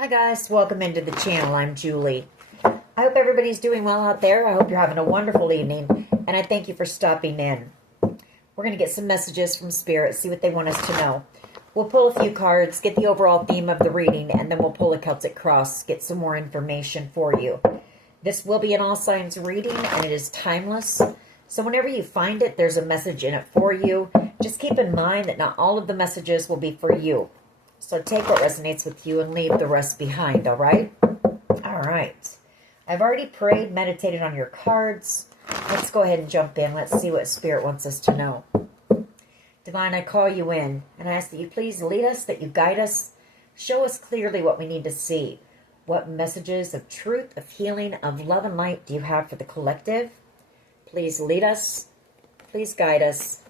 Hi guys, welcome into the channel. I'm Julie. I hope everybody's doing well out there. I hope you're having a wonderful evening, and I thank you for stopping in. We're going to get some messages from Spirit, see what they want us to know. We'll pull a few cards, get the overall theme of the reading, and then we'll pull a Celtic cross, get some more information for you. This will be an all signs reading, and it is timeless. So whenever you find it, there's a message in it for you. Just keep in mind that not all of the messages will be for you. So take what resonates with you and leave the rest behind, all right? All right. I've already prayed, meditated on your cards. Let's go ahead and jump in. Let's see what Spirit wants us to know. Divine, I call you in, and I ask that you please lead us, that you guide us. Show us clearly what we need to see. What messages of truth, of healing, of love and light do you have for the collective? Please lead us. Please guide us.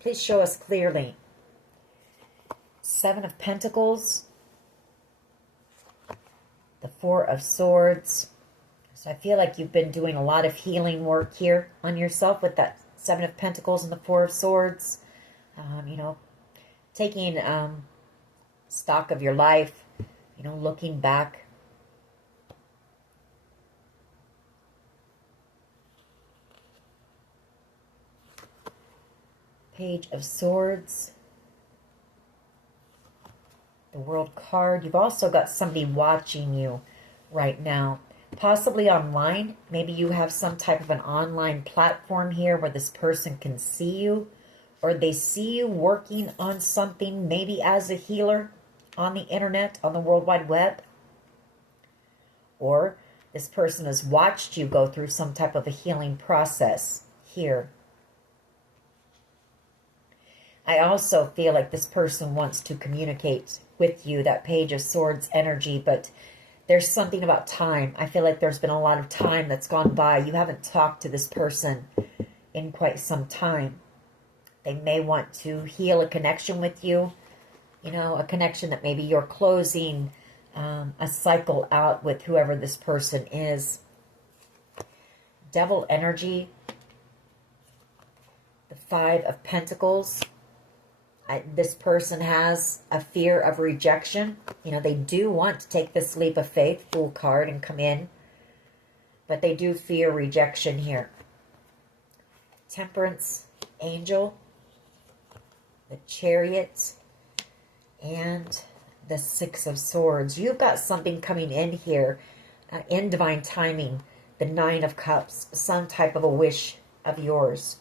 Please show us clearly. Seven of Pentacles, the Four of Swords. So I feel like you've been doing a lot of healing work here on yourself with that Seven of Pentacles and the Four of Swords. Taking stock of your life, looking back. Page of Swords. The World card. You've also got somebody watching you right now, possibly online. Maybe you have some type of an online platform here where this person can see you, or they see you working on something, maybe as a healer on the internet, on the World Wide Web. Or this person has watched you go through some type of a healing process here. I also feel like this person wants to communicate with you, that Page of Swords energy, but there's something about time. I feel like there's been a lot of time that's gone by. You haven't talked to this person in quite some time. They may want to heal a connection with you, a connection that maybe you're closing a cycle out with whoever this person is. Devil energy, the Five of Pentacles. This person has a fear of rejection. They do want to take this leap of faith, Fool card, and come in. But they do fear rejection here. Temperance, Angel, the Chariot, and the Six of Swords. You've got something coming in here in divine timing. The Nine of Cups, some type of a wish of yours.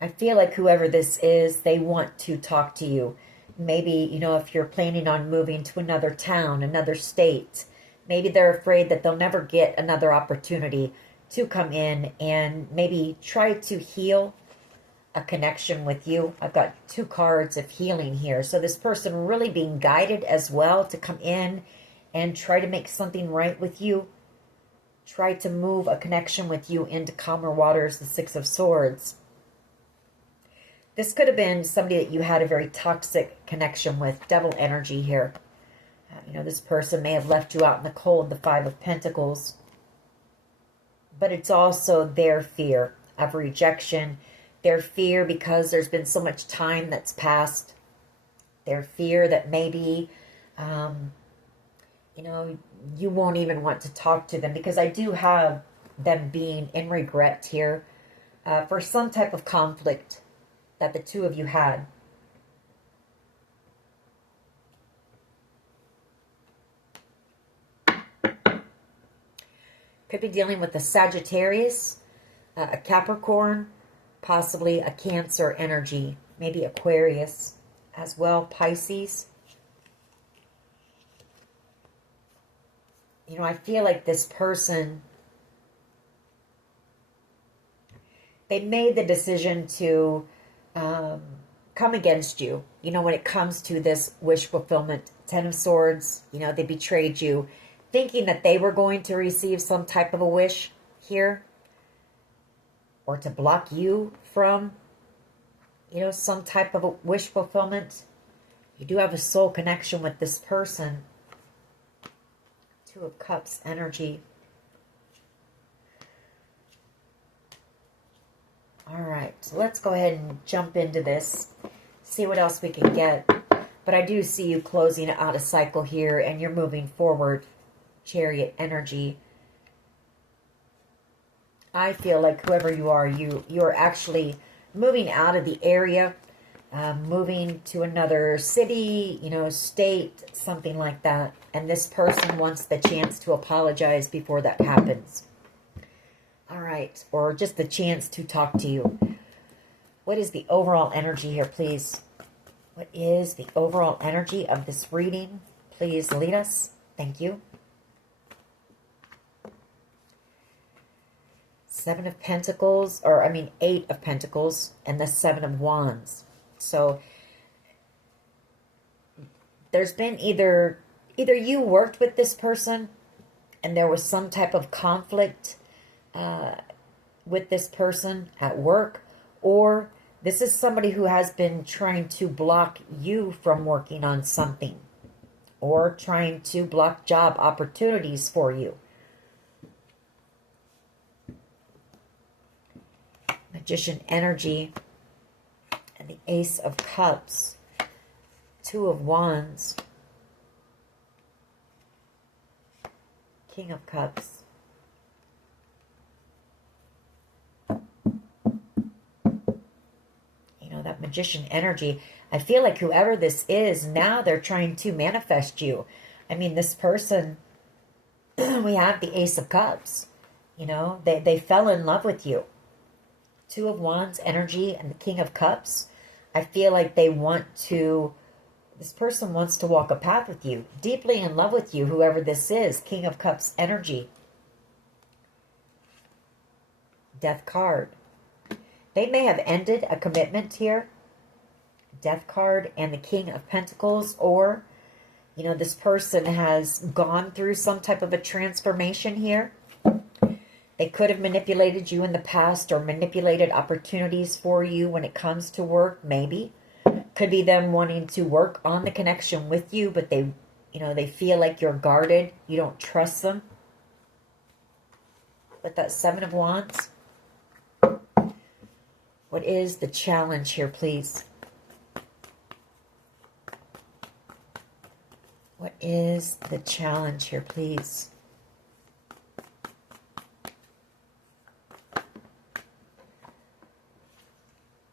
I feel like whoever this is, they want to talk to you. Maybe, if you're planning on moving to another town, another state, maybe they're afraid that they'll never get another opportunity to come in and maybe try to heal a connection with you. I've got two cards of healing here. So this person really being guided as well to come in and try to make something right with you. Try to move a connection with you into calmer waters, the Six of Swords. This could have been somebody that you had a very toxic connection with. Devil energy here. This person may have left you out in the cold, the Five of Pentacles. But it's also their fear of rejection. Their fear because there's been so much time that's passed. Their fear that maybe, you won't even want to talk to them. Because I do have them being in regret here for some type of conflict that the two of you had. Could be dealing with a Sagittarius, a Capricorn, possibly a Cancer energy, maybe Aquarius as well, Pisces. I feel like this person, they made the decision to come against you, when it comes to this wish fulfillment. Ten of Swords, they betrayed you, thinking that they were going to receive some type of a wish here, or to block you from, some type of a wish fulfillment. You do have a soul connection with this person. Two of Cups energy. right, so let's go ahead and jump into this, see what else we can get. But I do see you closing out a cycle here, and you're moving forward. Chariot energy. I feel like whoever you are, you're actually moving out of the area, moving to another city, state, something like that. And this person wants the chance to apologize before that happens. All right, or just the chance to talk to you. What is the overall energy here, please? What is the overall energy of this reading? Please lead us. Thank you. Seven of Pentacles, Eight of Pentacles, and the Seven of Wands. So there's been either you worked with this person and there was some type of conflict with this person at work, or this is somebody who has been trying to block you from working on something, or trying to block job opportunities for you. Magician energy and the Ace of Cups, Two of Wands, King of Cups. That Magician energy, I feel like whoever this is, now they're trying to manifest you. This person, we have the Ace of Cups. They fell in love with you. Two of Wands energy and the King of Cups. I feel like this person wants to walk a path with you, deeply in love with you, whoever this is. King of Cups energy. Death card. They may have ended a commitment here. Death card and the King of Pentacles. Or, this person has gone through some type of a transformation here. They could have manipulated you in the past, or manipulated opportunities for you when it comes to work, maybe. Could be them wanting to work on the connection with you, but they feel like you're guarded. You don't trust them. With that Seven of Wands. What is the challenge here, please? What is the challenge here, please?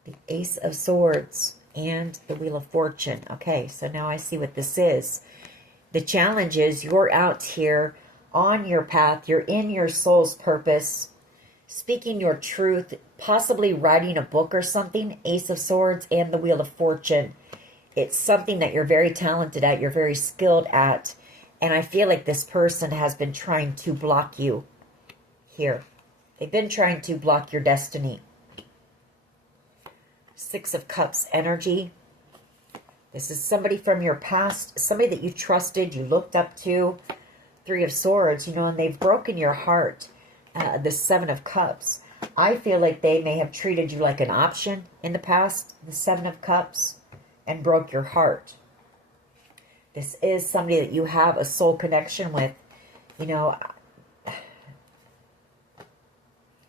The Ace of Swords and the Wheel of Fortune. Okay, so now I see what this is. The challenge is you're out here on your path. You're in your soul's purpose, speaking your truth, possibly writing a book or something. Ace of Swords and the Wheel of Fortune. It's something that you're very talented at, you're very skilled at. And I feel like this person has been trying to block you here. They've been trying to block your destiny. Six of Cups energy. This is somebody from your past, somebody that you trusted, you looked up to. Three of Swords, and they've broken your heart. The Seven of Cups. I feel like they may have treated you like an option in the past, the Seven of Cups, and broke your heart. This is somebody that you have a soul connection with.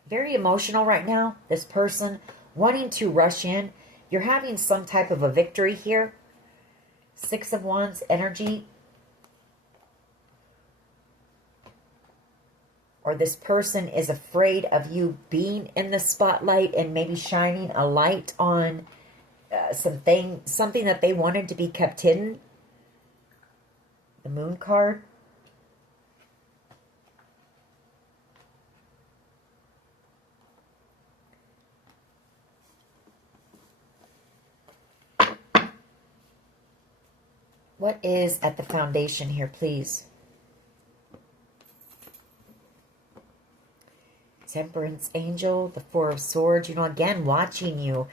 Very emotional right now. This person wanting to rush in. You're having some type of a victory here. Six of Wands energy. Or this person is afraid of you being in the spotlight and maybe shining a light on something that they wanted to be kept hidden. The Moon card. What is at the foundation here, please? Temperance angel, the Four of Swords, again, watching you.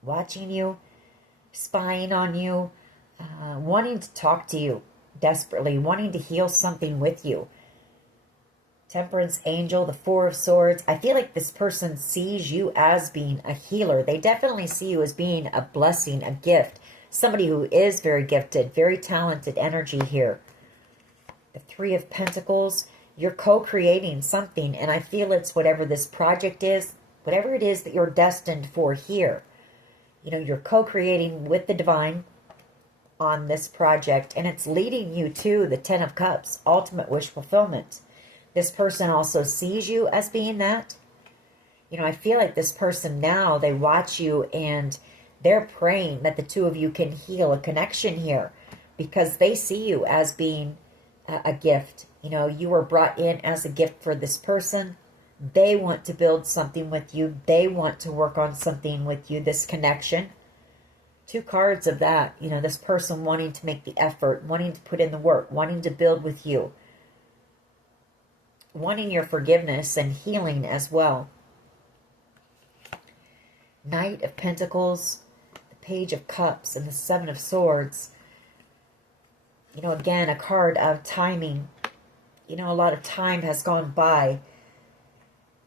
Watching you, spying on you, wanting to talk to you desperately, wanting to heal something with you. Temperance angel, the Four of Swords. I feel like this person sees you as being a healer. They definitely see you as being a blessing, a gift. Somebody who is very gifted, very talented energy here. The Three of Pentacles You're co-creating something, and I feel it's whatever this project is, whatever it is that you're destined for here. You know, you're co-creating with the divine on this project, and it's leading you to the Ten of Cups, ultimate wish fulfillment. This person also sees you as being that. You know, I feel like this person now, they watch you and they're praying that the two of you can heal a connection here, because they see you as being a gift. You know, you were brought in as a gift for this person. They want to build something with you. They want to work on something with you, this connection. Two cards of that. You know, this person wanting to make the effort, wanting to put in the work, wanting to build with you. Wanting your forgiveness and healing as well. Knight of Pentacles, the Page of Cups, and the Seven of Swords. You know, again, a card of timing. You know, a lot of time has gone by.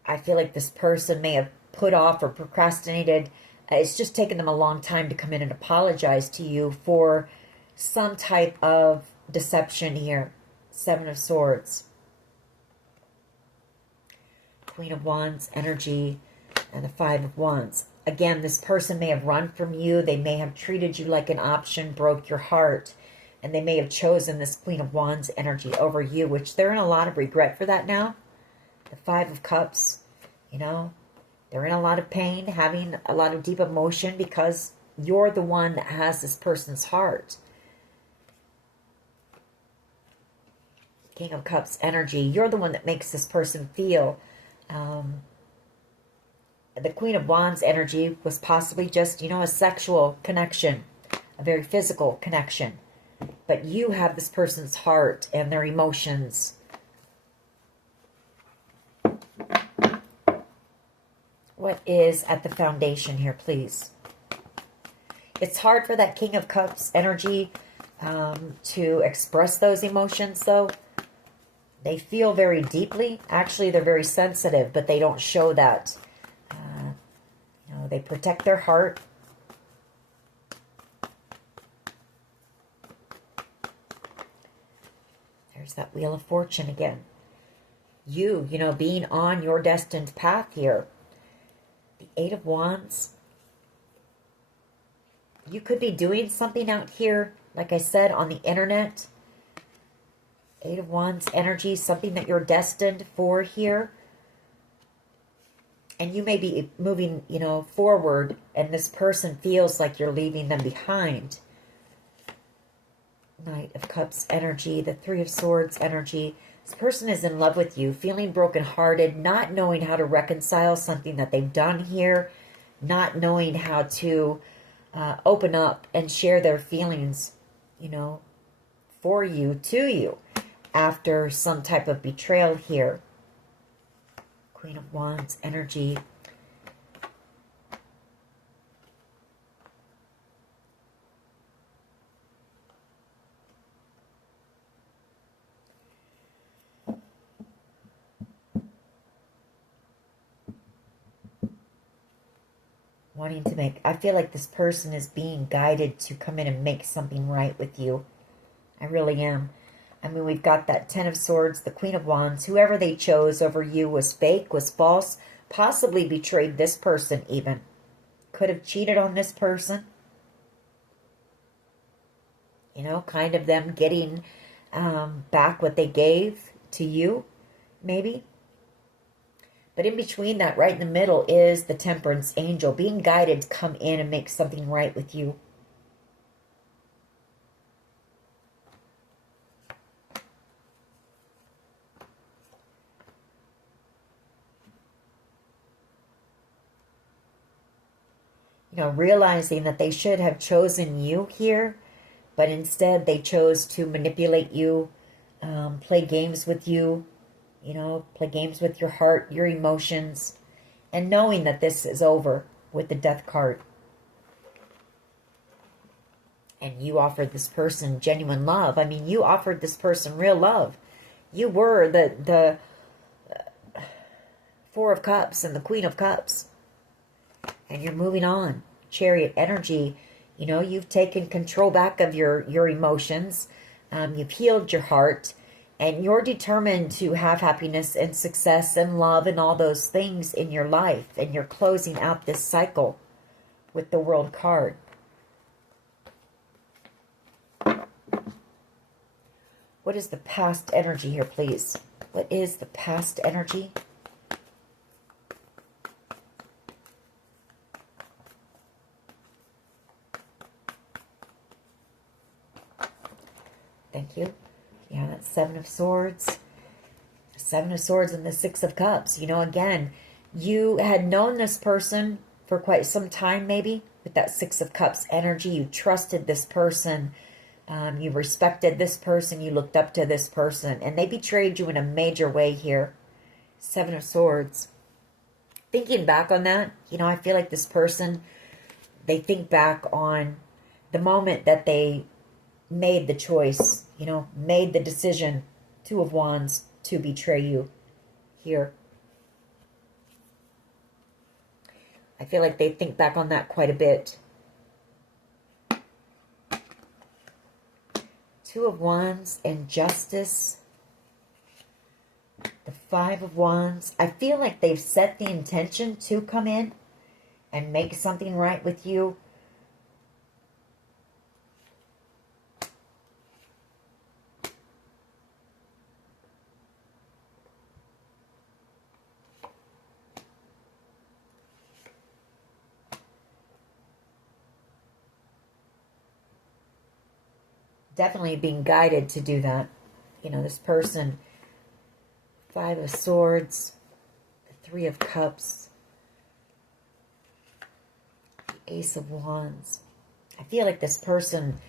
I feel like this person may have put off or procrastinated. It's just taken them a long time to come in and apologize to you for some type of deception here. Seven of Swords. Queen of Wands energy, and the Five of Wands. Again, this person may have run from you. They may have treated you like an option, broke your heart, and they may have chosen this Queen of Wands energy over you, which they're in a lot of regret for that now. The Five of Cups, you know, they're in a lot of pain, having a lot of deep emotion, because you're the one that has this person's heart. King of Cups energy, you're the one that makes this person feel. The Queen of Wands energy was possibly just, you know, a sexual connection, a very physical connection. But you have this person's heart and their emotions. What is at the foundation here, please? It's hard for that King of Cups energy to express those emotions, though. They feel very deeply. Actually, they're very sensitive, but they don't show that. You know, they protect their heart. There's that Wheel of Fortune again. You know, being on your destined path here. The Eight of Wands. You could be doing something out here, like I said, on the internet. Eight of Wands energy, something that you're destined for here. And you may be moving, you know, forward, and this person feels like you're leaving them behind. Knight of Cups energy, the Three of Swords energy. This person is in love with you, feeling brokenhearted, not knowing how to reconcile something that they've done here, not knowing how to open up and share their feelings, you know, for you, to you, after some type of betrayal here. Queen of Wands energy. Wanting to make, I feel like this person is being guided to come in and make something right with you. I really am. I mean, we've got that Ten of Swords, the Queen of Wands. Whoever they chose over you was fake, was false, possibly betrayed this person even. Could have cheated on this person. You know, kind of them getting back what they gave to you, maybe. But in between that, right in the middle, is the Temperance Angel, being guided to come in and make something right with you. You know, realizing that they should have chosen you here, but instead they chose to manipulate you, play games with you, you know, play games with your heart, your emotions, and knowing that this is over with the Death card. And you offered this person genuine love. I mean, you offered this person real love. You were the Four of Cups and the Queen of Cups. And you're moving on. Chariot energy. You know, you've taken control back of your emotions. You've healed your heart. And you're determined to have happiness and success and love and all those things in your life. And you're closing out this cycle with the World card. What is the past energy here, please? What is the past energy? Thank you. Yeah, that's Seven of Swords. Seven of Swords and the Six of Cups. You know, again, you had known this person for quite some time, maybe, with that Six of Cups energy. You trusted this person. You respected this person. You looked up to this person. And they betrayed you in a major way here. Seven of Swords. Thinking back on that, you know, I feel like this person, they think back on the moment that they made the choice, you know, made the decision, Two of Wands, to betray you here. I feel like they think back on that quite a bit. Two of Wands and Justice. The Five of Wands. I feel like they've set the intention to come in and make something right with you. Definitely being guided to do that. You know, this person, Five of Swords, the Three of Cups, the Ace of Wands. I feel like this person,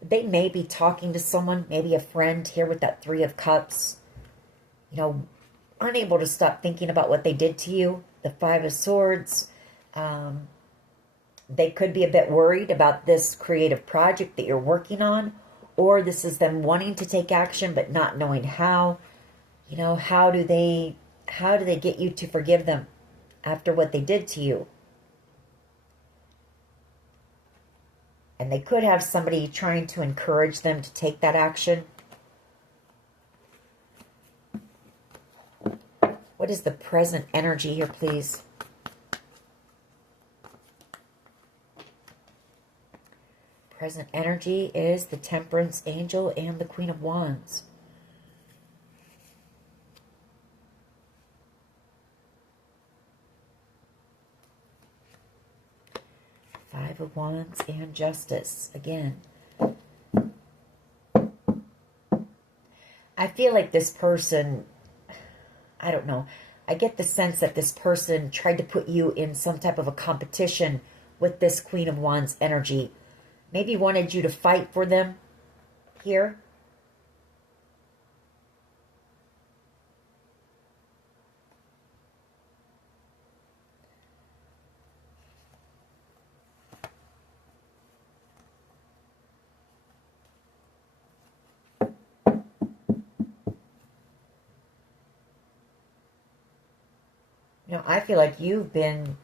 they may be talking to someone, maybe a friend here with that Three of Cups. You know, unable to stop thinking about what they did to you. The Five of Swords. They could be a bit worried about this creative project that you're working on. Or this is them wanting to take action but not knowing how. You know, how do they get you to forgive them after what they did to you? And they could have somebody trying to encourage them to take that action. What is the present energy here, please? Present energy is the Temperance Angel and the Queen of Wands. Five of Wands and Justice again. I feel like this person, I don't know, I get the sense that this person tried to put you in some type of a competition with this Queen of Wands energy. Maybe wanted you to fight for them here. You know, I feel like you've been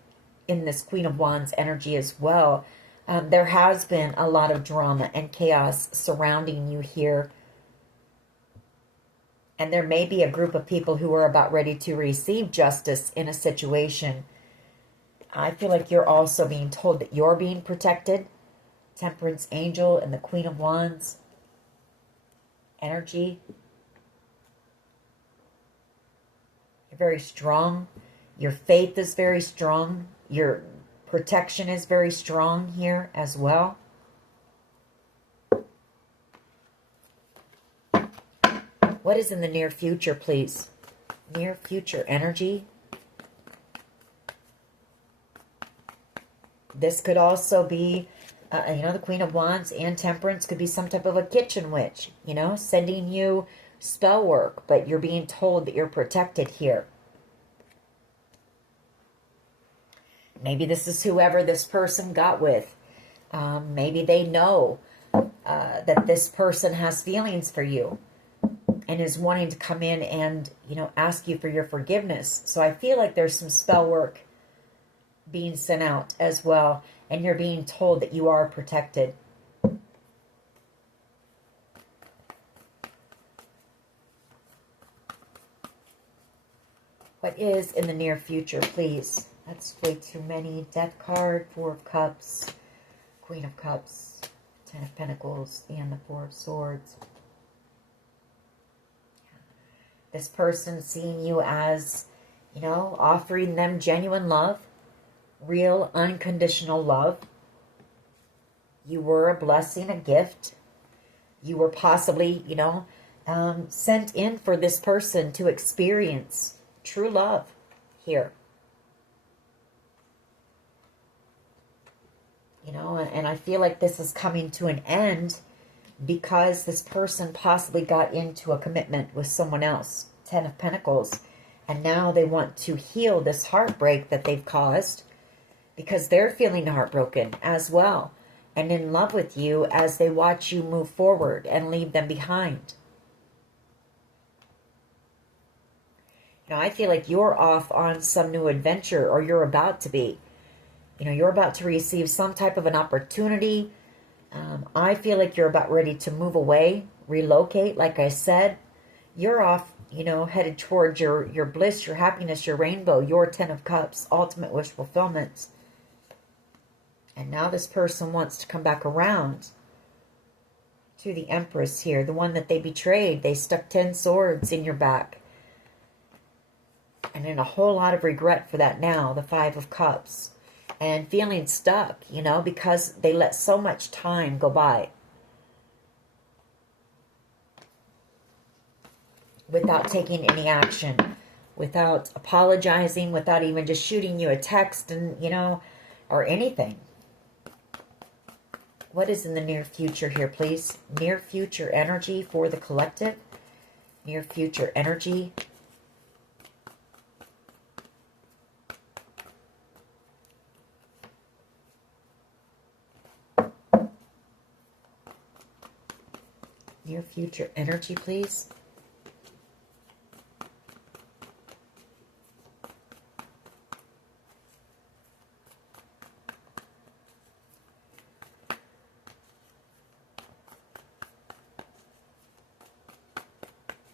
in this Queen of Wands energy as well. There has been a lot of drama and chaos surrounding you here. And there may be a group of people who are about ready to receive justice in a situation. I feel like you're also being told that you're being protected. Temperance Angel and the Queen of Wands energy. You're very strong. Your faith is very strong. Your protection is very strong here as well. What is in the near future, please? Near future energy. This could also be, you know, the Queen of Wands and Temperance could be some type of a kitchen witch, you know, sending you spell work, but you're being told that you're protected here. Maybe this is whoever this person got with. Maybe they know that this person has feelings for you and is wanting to come in and, you know, ask you for your forgiveness. So I feel like there's some spell work being sent out as well, and you're being told that you are protected. What is in the near future, please? That's way too many. Death card, Four of Cups, Queen of Cups, Ten of Pentacles, and the Four of Swords. This person seeing you as, you know, offering them genuine love, real unconditional love. You were a blessing, a gift. You were possibly, you know, sent in for this person to experience true love here. You know, and I feel like this is coming to an end because this person possibly got into a commitment with someone else. Ten of Pentacles. And now they want to heal this heartbreak that they've caused because they're feeling heartbroken as well and in love with you as they watch you move forward and leave them behind. You know, I feel like you're off on some new adventure, or you're about to be. You know, you're about to receive some type of an opportunity. I feel like you're about ready to move away, relocate. Like I said, you're off, you know, headed towards your bliss, your happiness, your rainbow, your Ten of Cups, ultimate wish fulfillment. And now this person wants to come back around to the Empress here, the one that they betrayed. They stuck 10 swords in your back. And in a whole lot of regret for that now, the Five of Cups. And feeling stuck, you know, because they let so much time go by without taking any action, without apologizing, without even just shooting you a text and, you know, or anything. What is in the near future here, please? Near future energy for the collective. Near future energy. Near future energy, please.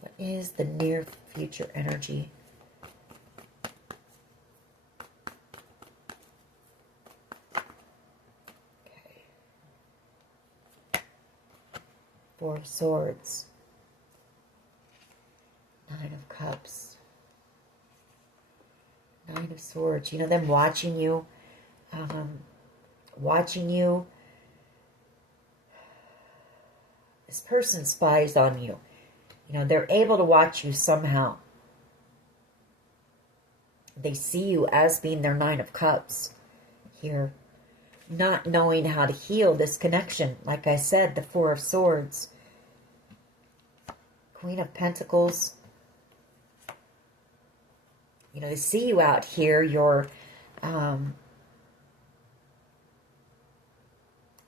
What is the near future energy? Four of Swords, Nine of Cups, Nine of Swords. You know, them watching you, This person spies on you. You know, they're able to watch you somehow. They see you as being their Nine of Cups here. Not knowing how to heal this connection. Like I said, the Four of Swords. Queen of Pentacles. You know, they see you out here. You're in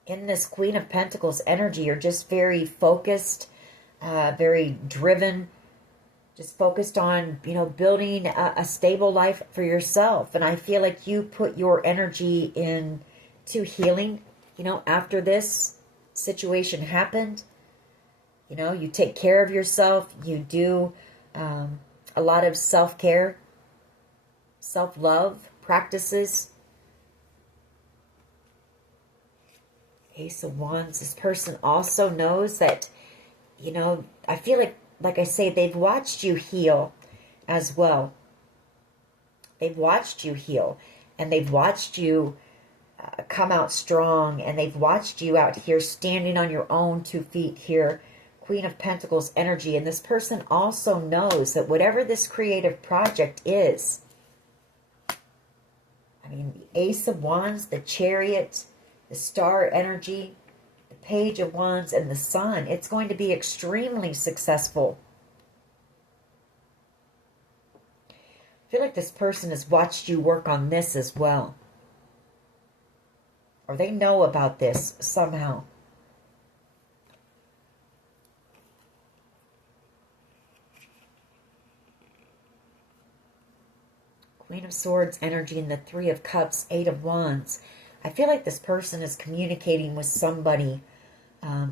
this Queen of Pentacles energy. You're just very focused, very driven. Just focused on, you know, building a stable life for yourself. And I feel like you put your energy in to healing, you know, after this situation happened. You know, you take care of yourself. You do a lot of self-care, self-love practices. Ace of Wands. This person also knows that, you know, I feel like I say, they've watched you heal as well. They've watched you heal. And they've watched you come out strong. And they've watched you out here standing on your own 2 feet here. Queen of Pentacles energy. And this person also knows that whatever this creative project is, I mean, the Ace of Wands, the Chariot, the Star energy, the Page of Wands, and the Sun, it's going to be extremely successful. I feel like this person has watched you work on this as well. Or they know about this somehow. Queen of Swords energy and the Three of Cups, Eight of Wands. I feel like this person is communicating with somebody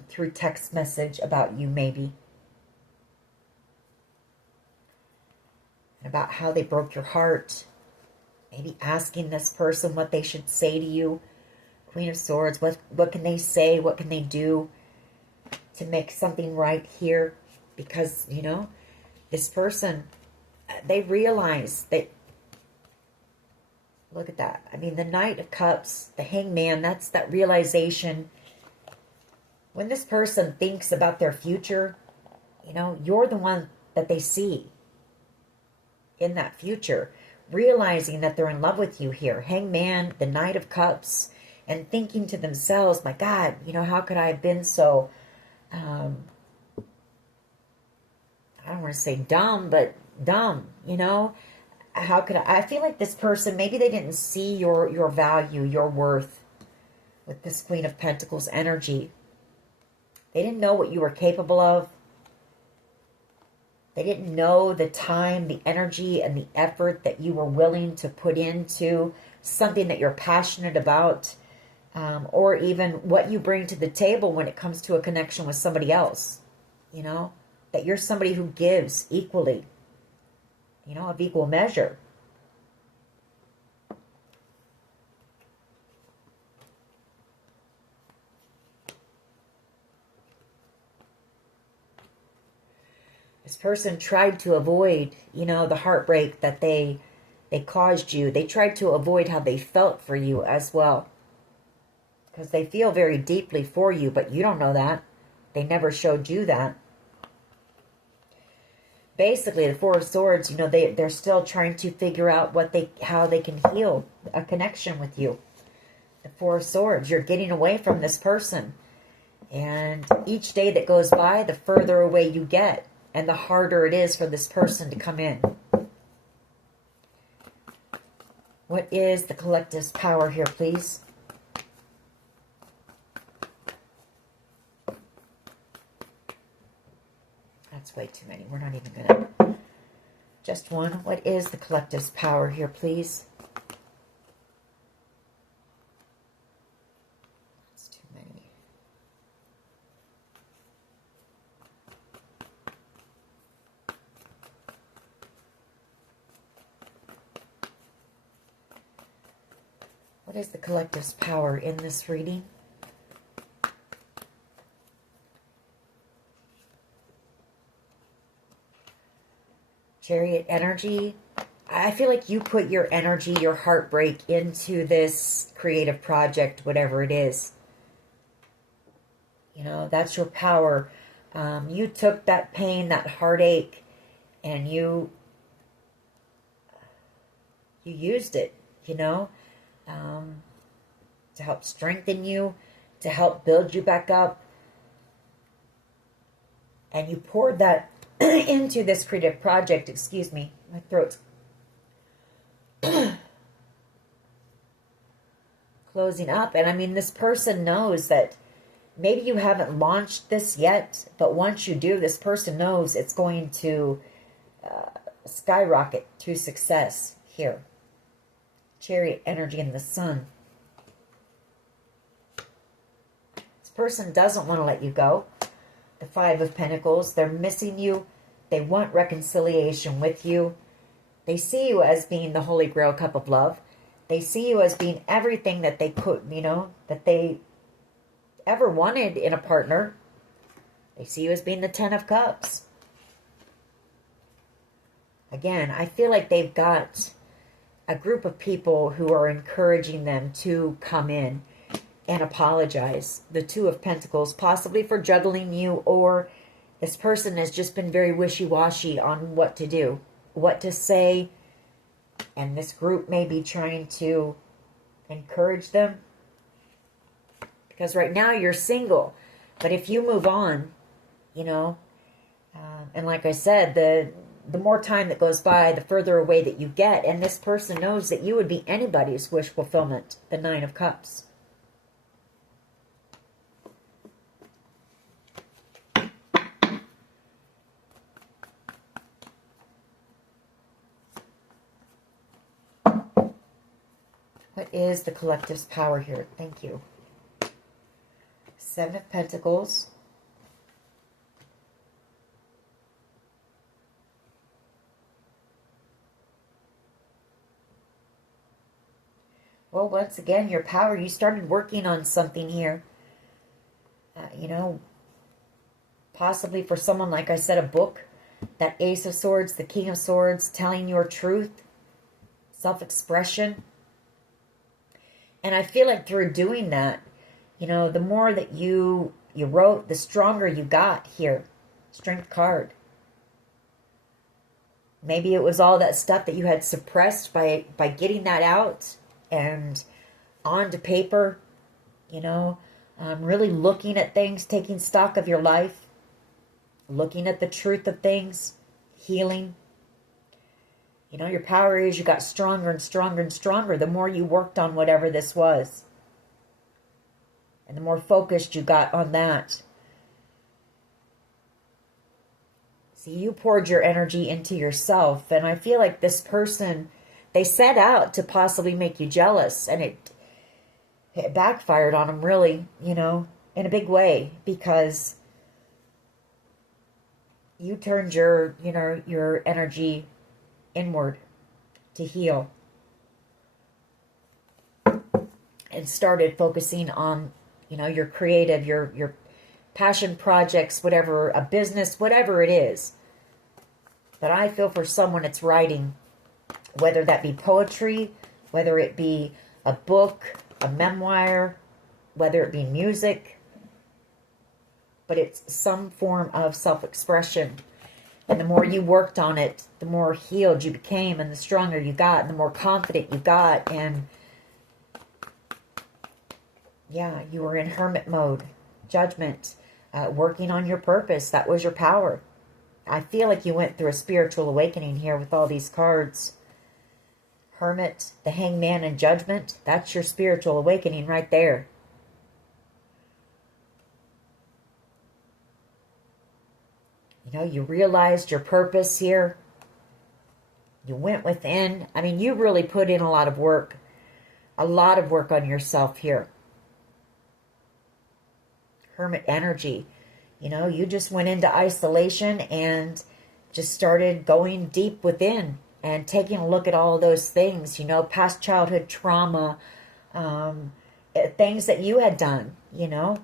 through text message about you, maybe. about how they broke your heart. Maybe asking this person what they should say to you. Queen of Swords, what can they say? What can they do to make something right here? Because, you know, this person, they realize that, look at that. I mean, the Knight of Cups, the Hangman, that's that realization. When this person thinks about their future, you know, you're the one that they see in that future, realizing that they're in love with you here. Hangman, the Knight of Cups, and thinking to themselves, my God, you know, how could I have been so, I don't want to say dumb, but dumb, you know? How could I feel like this person, maybe they didn't see your value, your worth with this Queen of Pentacles energy. They didn't know what you were capable of. They didn't know the time, the energy, and the effort that you were willing to put into something that you're passionate about, or even what you bring to the table when it comes to a connection with somebody else. You know, that you're somebody who gives equally, you know, of equal measure. This person tried to avoid, you know, the heartbreak that they caused you. They tried to avoid how they felt for you as well. Because they feel very deeply for you, but you don't know that. They never showed you that. Basically, the Four of Swords, you know, they're still trying to figure out how they can heal a connection with you. The Four of Swords, you're getting away from this person. And each day that goes by, the further away you get. And the harder it is for this person to come in. What is the collective's power here, please? That's way too many. We're not even going to... Just one. What is the collective's power here, please? That's too many. What is the collective's power in this reading? Chariot energy. I feel like you put your energy, your heartbreak into this creative project, whatever it is. You know, that's your power. You took that pain, that heartache, and you used it, you know, to help strengthen you, to help build you back up. And you poured that into this creative project. Excuse me, my throat's closing up. And I mean, this person knows that maybe you haven't launched this yet, but once you do, this person knows it's going to skyrocket to success here. Chariot energy in the Sun. This person doesn't want to let you go. The Five of Pentacles. They're missing you. They want reconciliation with you. They see you as being the Holy Grail cup of love. They see you as being everything that they could, you know, that they ever wanted in a partner. They see you as being the Ten of Cups. Again, I feel like they've got a group of people who are encouraging them to come in and apologize. The Two of Pentacles, possibly for juggling you, or this person has just been very wishy-washy on what to do, what to say, and this group may be trying to encourage them. Because right now you're single, but if you move on, you know, and like I said, the more time that goes by, the further away that you get, and this person knows that you would be anybody's wish fulfillment, the Nine of Cups. What is the collective's power here? Thank you. Seven of Pentacles. Well, once again, your power, you started working on something here. You know, possibly for someone, like I said, a book, that Ace of Swords, the King of Swords, telling your truth, self-expression. And I feel like through doing that, you know, the more that you wrote, the stronger you got here. Strength card. Maybe it was all that stuff that you had suppressed by getting that out and onto paper, you know, really looking at things, taking stock of your life, looking at the truth of things, healing. You know, your power is you got stronger and stronger and stronger the more you worked on whatever this was. And the more focused you got on that. See, you poured your energy into yourself. And I feel like this person, they set out to possibly make you jealous. And it backfired on them really, you know, in a big way. Because you turned your, you know, your energy inward to heal. And started focusing on, you know, your creative, your passion projects, whatever, a business, whatever it is. But I feel for someone it's writing, whether that be poetry, whether it be a book, a memoir, whether it be music, but it's some form of self-expression. And the more you worked on it, the more healed you became, and the stronger you got, and the more confident you got, and yeah, you were in hermit mode, judgment, working on your purpose. That was your power. I feel like you went through a spiritual awakening here with all these cards. Hermit, the Hangman, and Judgment. That's your spiritual awakening right there. You know, you realized your purpose here. You went within. I mean, you really put in a lot of work on yourself here. Hermit energy. You know, you just went into isolation and just started going deep within and taking a look at all of those things, you know, past childhood trauma, things that you had done, you know,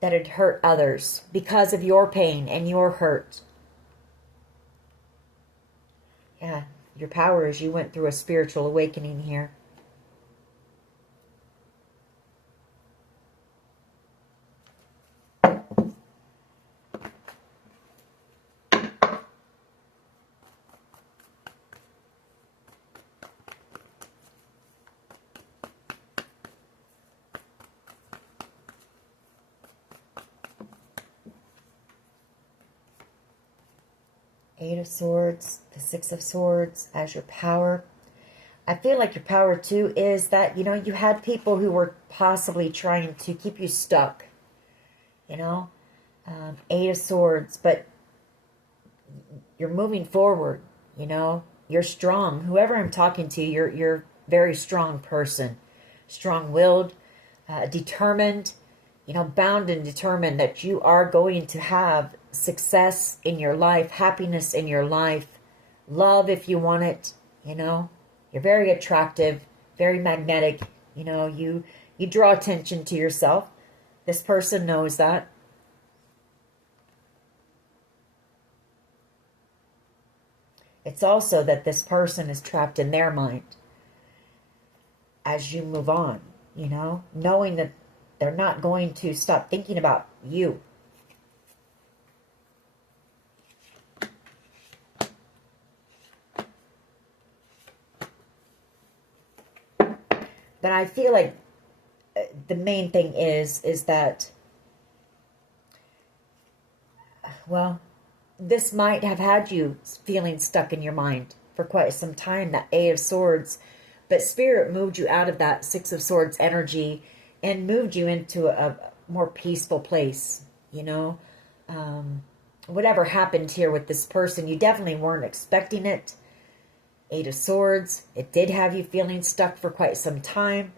that had hurt others because of your pain and your hurt. Yeah, your power is you went through a spiritual awakening here. Eight of Swords, the Six of Swords as your power. I feel like your power too is that, you know, you had people who were possibly trying to keep you stuck, you know, Eight of Swords, but you're moving forward, you know, you're strong. Whoever I'm talking to, you're a very strong person, strong-willed, determined, you know, bound and determined that you are going to have success in your life, happiness in your life, love if you want it, you know. You're very attractive, very magnetic, you know, you draw attention to yourself. This person knows that. It's also that this person is trapped in their mind as you move on, you know, knowing that they're not going to stop thinking about you. But I feel like the main thing is that, well, this might have had you feeling stuck in your mind for quite some time, that Eight of Swords. But Spirit moved you out of that Six of Swords energy and moved you into a more peaceful place, you know. Whatever happened here with this person, you definitely weren't expecting it. Eight of Swords, it did have you feeling stuck for quite some time.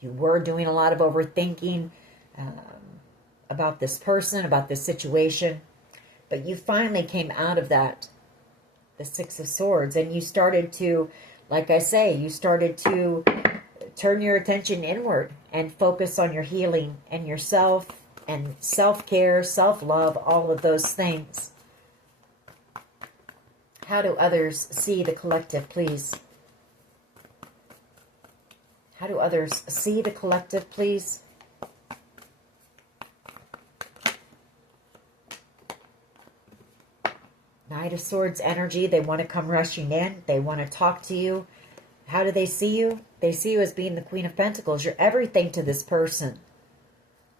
You were doing a lot of overthinking about this person, about this situation. But you finally came out of that, the Six of Swords, and you started to, like I say, you started to turn your attention inward and focus on your healing and yourself and self-care, self-love, all of those things. How do others see the collective, please? How do others see the collective, please? Knight of Swords energy. They want to come rushing in. They want to talk to you. How do they see you? They see you as being the Queen of Pentacles. You're everything to this person.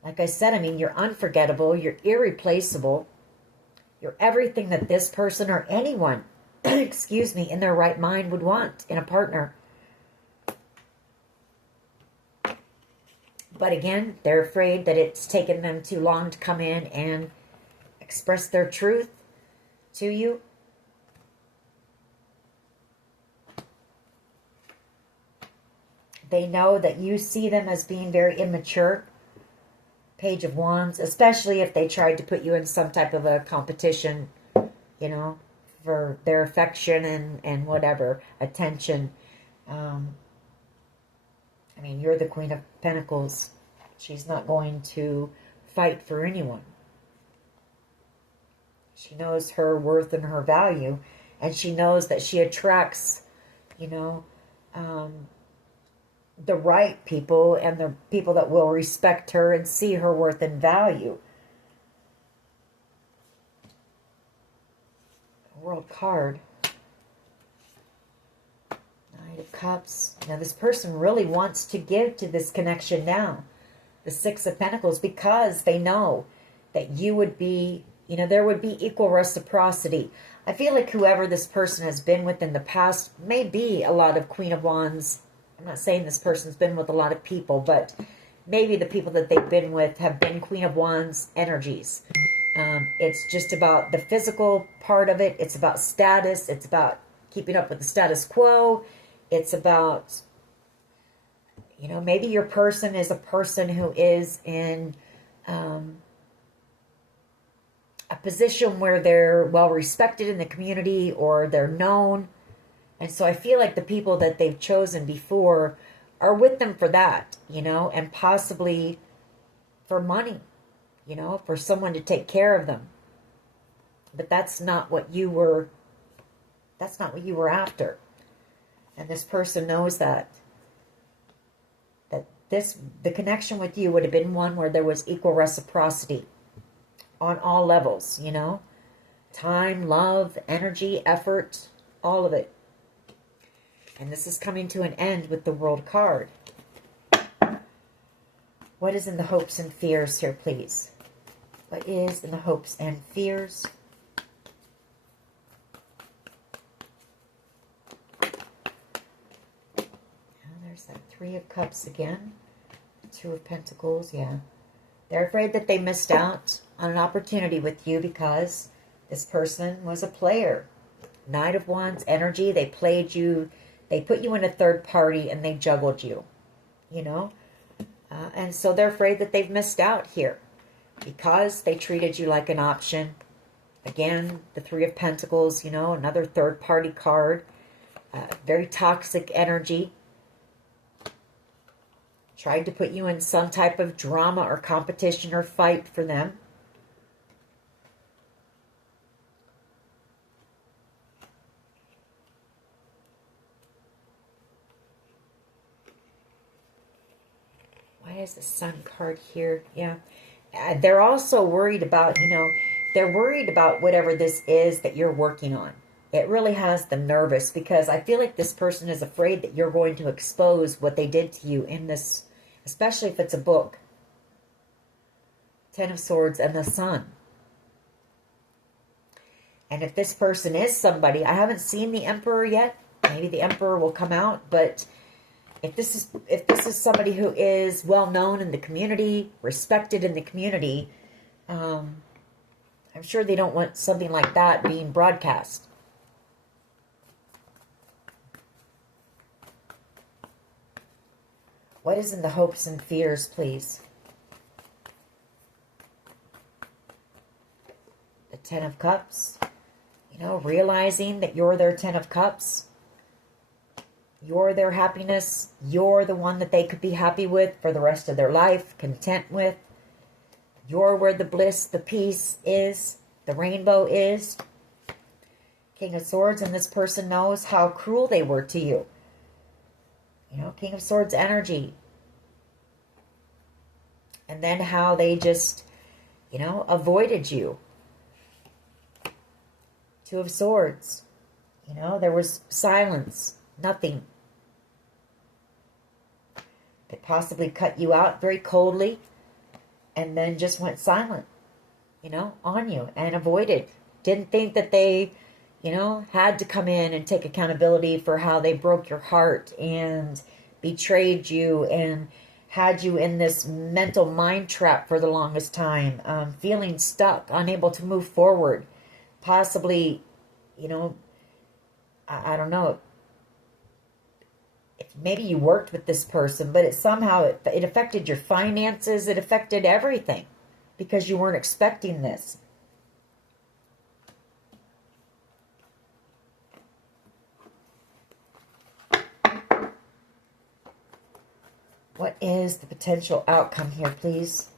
Like I said, I mean, you're unforgettable. You're irreplaceable. You're everything that this person or anyone, excuse me, in their right mind would want in a partner. But again, they're afraid that it's taken them too long to come in and express their truth to you. They know that you see them as being very immature. Page of Wands, especially if they tried to put you in some type of a competition, you know, for their affection and whatever, attention. I mean, you're the Queen of Pentacles. She's not going to fight for anyone. She knows her worth and her value, and she knows that she attracts, you know, the right people and the people that will respect her and see her worth and value. World card. Knight of Cups. Now this person really wants to give to this connection now. The Six of Pentacles, because they know that you would be, you know, there would be equal reciprocity. I feel like whoever this person has been with in the past may be a lot of Queen of Wands. I'm not saying this person's been with a lot of people, but maybe the people that they've been with have been Queen of Wands energies. It's just about the physical part of it. It's about status. It's about keeping up with the status quo. It's about, you know, maybe your person is a person who is in a position where they're well respected in the community or they're known. And so I feel like the people that they've chosen before are with them for that, you know, and possibly for money, you know, for someone to take care of them. But that's not what you were after. And this person knows that the connection with you would have been one where there was equal reciprocity on all levels, you know, time, love, energy, effort, all of it. And this is coming to an end with the World card. What is in the hopes and fears here, please? What is in the hopes and fears? There's that Three of Cups again. Two of Pentacles, yeah. They're afraid that they missed out on an opportunity with you because this person was a player. Knight of Wands energy. They played you. They put you in a third party and they juggled you, you know. And so they're afraid that they've missed out here because they treated you like an option. Again, the Three of Pentacles, you know, another third party card. Very toxic energy. Tried to put you in some type of drama or competition or fight for them. Why is the Sun card here? Yeah. They're also worried about, you know, they're worried about whatever this is that you're working on. It really has them nervous because I feel like this person is afraid that you're going to expose what they did to you in this, especially if it's a book. Ten of Swords and the Sun. And if this person is somebody, I haven't seen the Emperor yet. Maybe the Emperor will come out, but if this is somebody who is well known in the community, respected in the community, I'm sure they don't want something like that being broadcast. What is in the hopes and fears, please? The Ten of Cups. You know, realizing that you're their Ten of Cups. You're their happiness. You're the one that they could be happy with for the rest of their life, content with. You're where the bliss, the peace is, the rainbow is. King of Swords, and this person knows how cruel they were to you. You know, King of Swords energy. And then how they just, you know, avoided you. Two of Swords. You know, there was silence. Nothing. They possibly cut you out very coldly. And then just went silent. You know, on you. And avoided. Didn't think that they, you know, had to come in and take accountability for how they broke your heart. And betrayed you. And had you in this mental mind trap for the longest time. Feeling stuck. Unable to move forward. Possibly, you know, I don't know. If maybe you worked with this person, but it somehow it affected your finances. It affected everything because you weren't expecting this. What is the potential outcome here, please?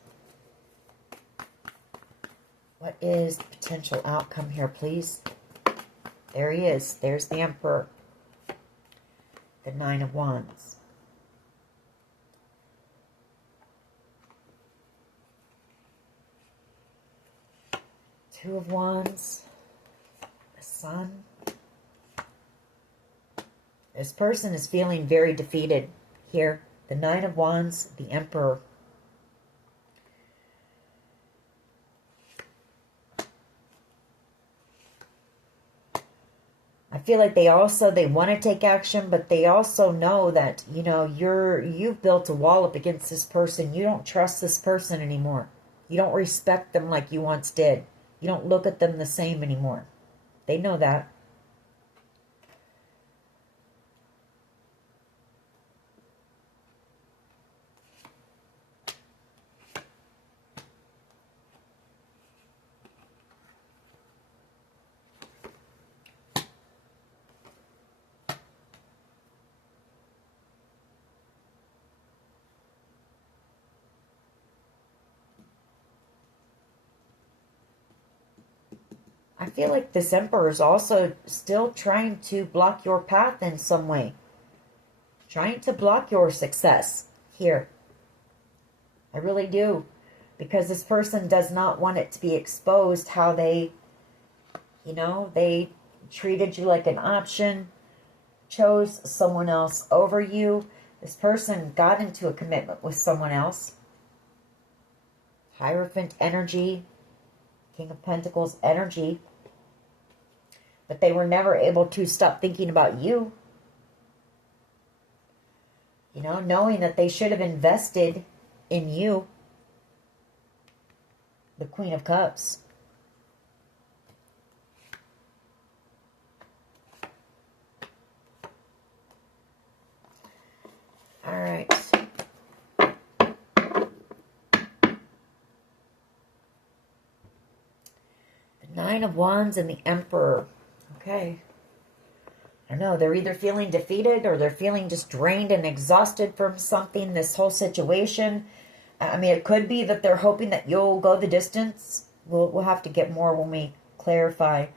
What is the potential outcome here, please? There he is. There's the Emperor. The Nine of Wands. Two of Wands. The Sun. This person is feeling very defeated here. The Nine of Wands. The Emperor. I feel like they want to take action, but they also know that, you know, you've built a wall up against this person. You don't trust this person anymore. You don't respect them like you once did. You don't look at them the same anymore. They know that. I feel like this Emperor is also still trying to block your path in some way. Trying to block your success here. I really do. Because this person does not want it to be exposed how they, you know, they treated you like an option. Chose someone else over you. This person got into a commitment with someone else. Hierophant energy. King of Pentacles energy. But they were never able to stop thinking about you. You know, knowing that they should have invested in you. The Queen of Cups. All right. The Nine of Wands and the Emperor. Okay. I don't know. They're either feeling defeated or they're feeling just drained and exhausted from something, this whole situation. I mean, it could be that they're hoping that you'll go the distance. We'll have to get more when we clarify.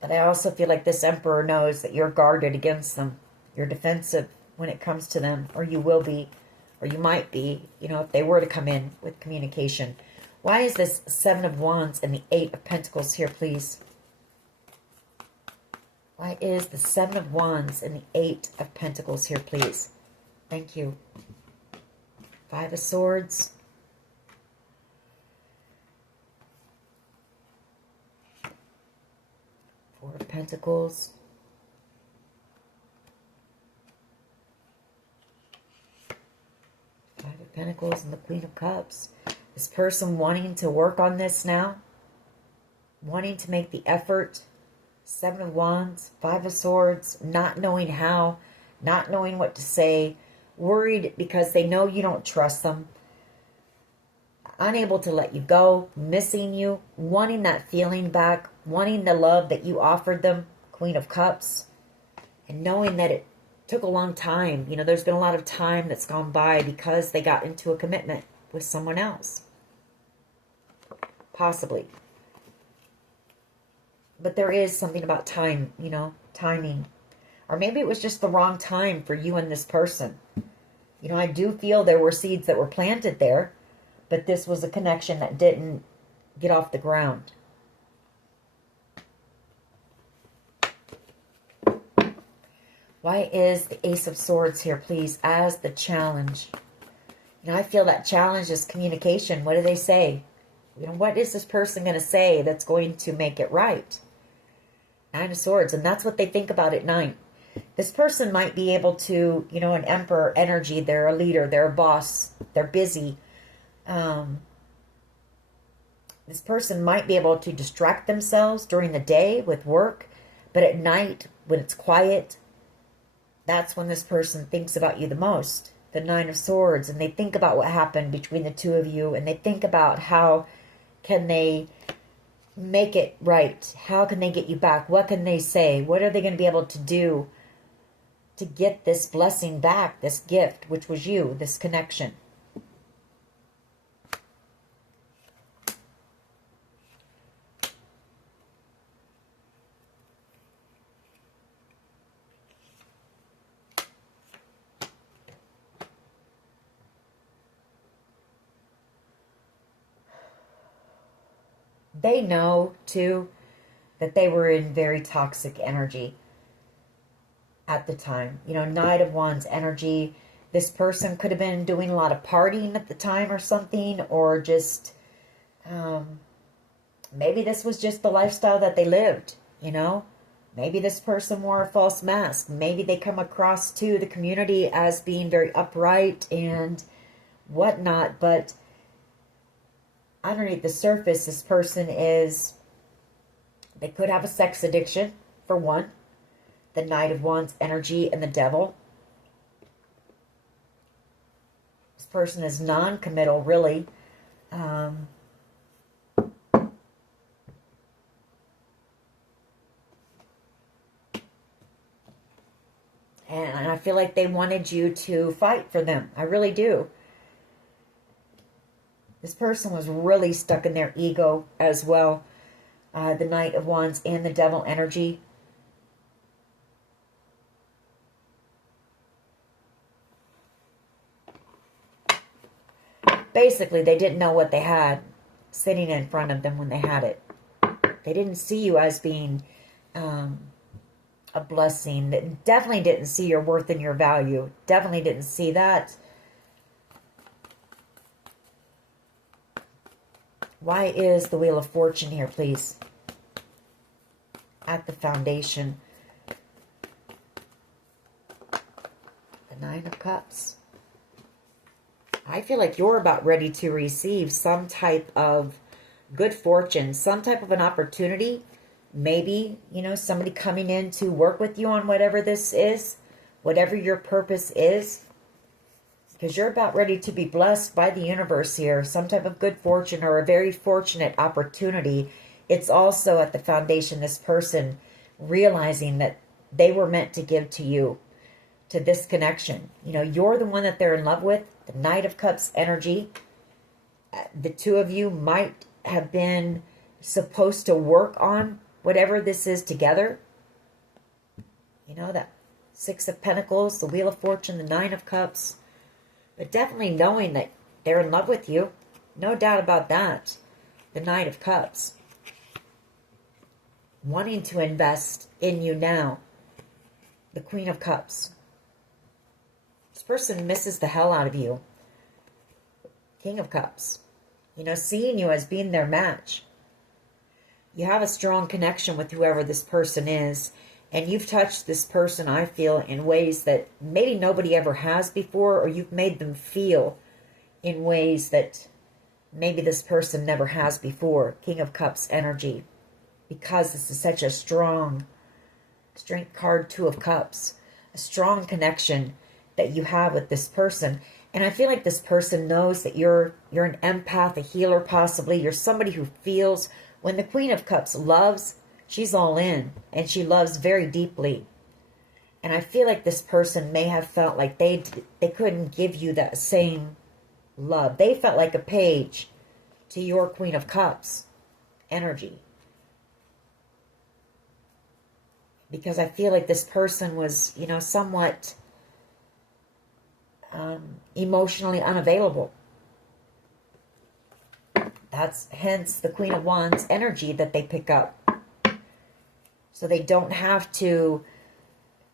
But I also feel like this Emperor knows that you're guarded against them. You're defensive when it comes to them. Or you will be. Or you might be. You know, if they were to come in with communication. Why is this Seven of Wands and the Eight of Pentacles here, please? Why is the Seven of Wands and the Eight of Pentacles here, please? Thank you. Five of Swords. Four of Pentacles. Five of Pentacles and the Queen of Cups. This person wanting to work on this now. Wanting to make the effort. Seven of Wands. Five of Swords. Not knowing how. Not knowing what to say. Worried because they know you don't trust them. Unable to let you go. Missing you. Wanting that feeling back. Wanting the love that you offered them. Queen of Cups. And knowing that it took a long time. You know, there's been a lot of time that's gone by because they got into a commitment with someone else. Possibly. But there is something about time, you know, timing. Or maybe it was just the wrong time for you and this person. You know, I do feel there were seeds that were planted there, but this was a connection that didn't get off the ground. Why is the Ace of Swords here, please, as the challenge? You know, I feel that challenge is communication. What do they say? You know, what is this person going to say that's going to make it right? Nine of Swords, and that's what they think about at night. This person might be able to, you know, an Emperor energy. They're a leader. They're a boss. They're busy. This person might be able to distract themselves during the day with work, but at night, when it's quiet, that's when this person thinks about you the most. The Nine of Swords, and they think about what happened between the two of you, and they think about how can they make it right? How can they get you back? What can they say? What are they going to be able to do to get this blessing back, this gift, which was you, this connection? They know, too, that they were in very toxic energy at the time. You know, Knight of Wands energy. This person could have been doing a lot of partying at the time or something, or just, maybe this was just the lifestyle that they lived, you know. Maybe this person wore a false mask. Maybe they come across to the community as being very upright and whatnot, but underneath the surface, this person is, they could have a sex addiction, for one. The Knight of Wands energy and the Devil. This person is non-committal, really. And I feel like they wanted you to fight for them. I really do. This person was really stuck in their ego as well. The Knight of Wands and the Devil energy. Basically, they didn't know what they had sitting in front of them when they had it. They didn't see you as being a blessing. They definitely didn't see your worth and your value. Definitely didn't see that. Why is the Wheel of Fortune here, please? At the foundation. The Nine of Cups. I feel like you're about ready to receive some type of good fortune, some type of an opportunity. Maybe, you know, somebody coming in to work with you on whatever this is, whatever your purpose is. Because you're about ready to be blessed by the universe here. Some type of good fortune or a very fortunate opportunity. It's also at the foundation, this person realizing that they were meant to give to you, to this connection. You know, you're the one that they're in love with. The Knight of Cups energy. The two of you might have been supposed to work on whatever this is together. You know, that Six of Pentacles, the Wheel of Fortune, the Nine of Cups. But definitely knowing that they're in love with you. No doubt about that. The Knight of Cups. Wanting to invest in you now. The Queen of Cups. This person misses the hell out of you. King of Cups. You know, seeing you as being their match. You have a strong connection with whoever this person is. And you've touched this person, I feel, in ways that maybe nobody ever has before. Or you've made them feel in ways that maybe this person never has before. King of Cups energy. Because this is such a strong strength card, Two of Cups. A strong connection that you have with this person. And I feel like this person knows that you're an empath, a healer possibly. You're somebody who feels. When the Queen of Cups loves, she's all in. And she loves very deeply. And I feel like this person may have felt like they couldn't give you that same love. They felt like a page to your Queen of Cups energy. Because I feel like this person was, you know, somewhat emotionally unavailable. That's hence the Queen of Wands energy that they pick up. So they don't have to,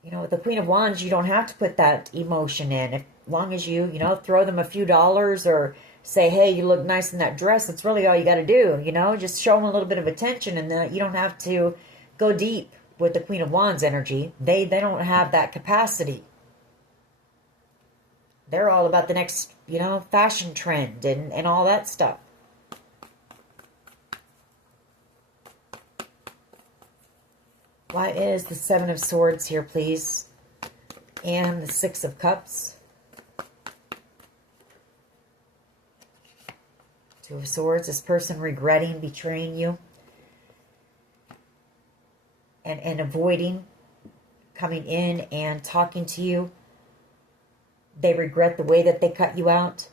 you know, the Queen of Wands, you don't have to put that emotion in. As long as you know, throw them a few dollars or say, hey, you look nice in that dress. That's really all you got to do, you know. Just show them a little bit of attention, and you don't have to go deep with the Queen of Wands energy. They don't have that capacity. They're all about the next, you know, fashion trend and all that stuff. Why is the Seven of Swords here, please? And the Six of Cups. Two of Swords. This person regretting betraying you. And avoiding coming in and talking to you. They regret the way that they cut you out.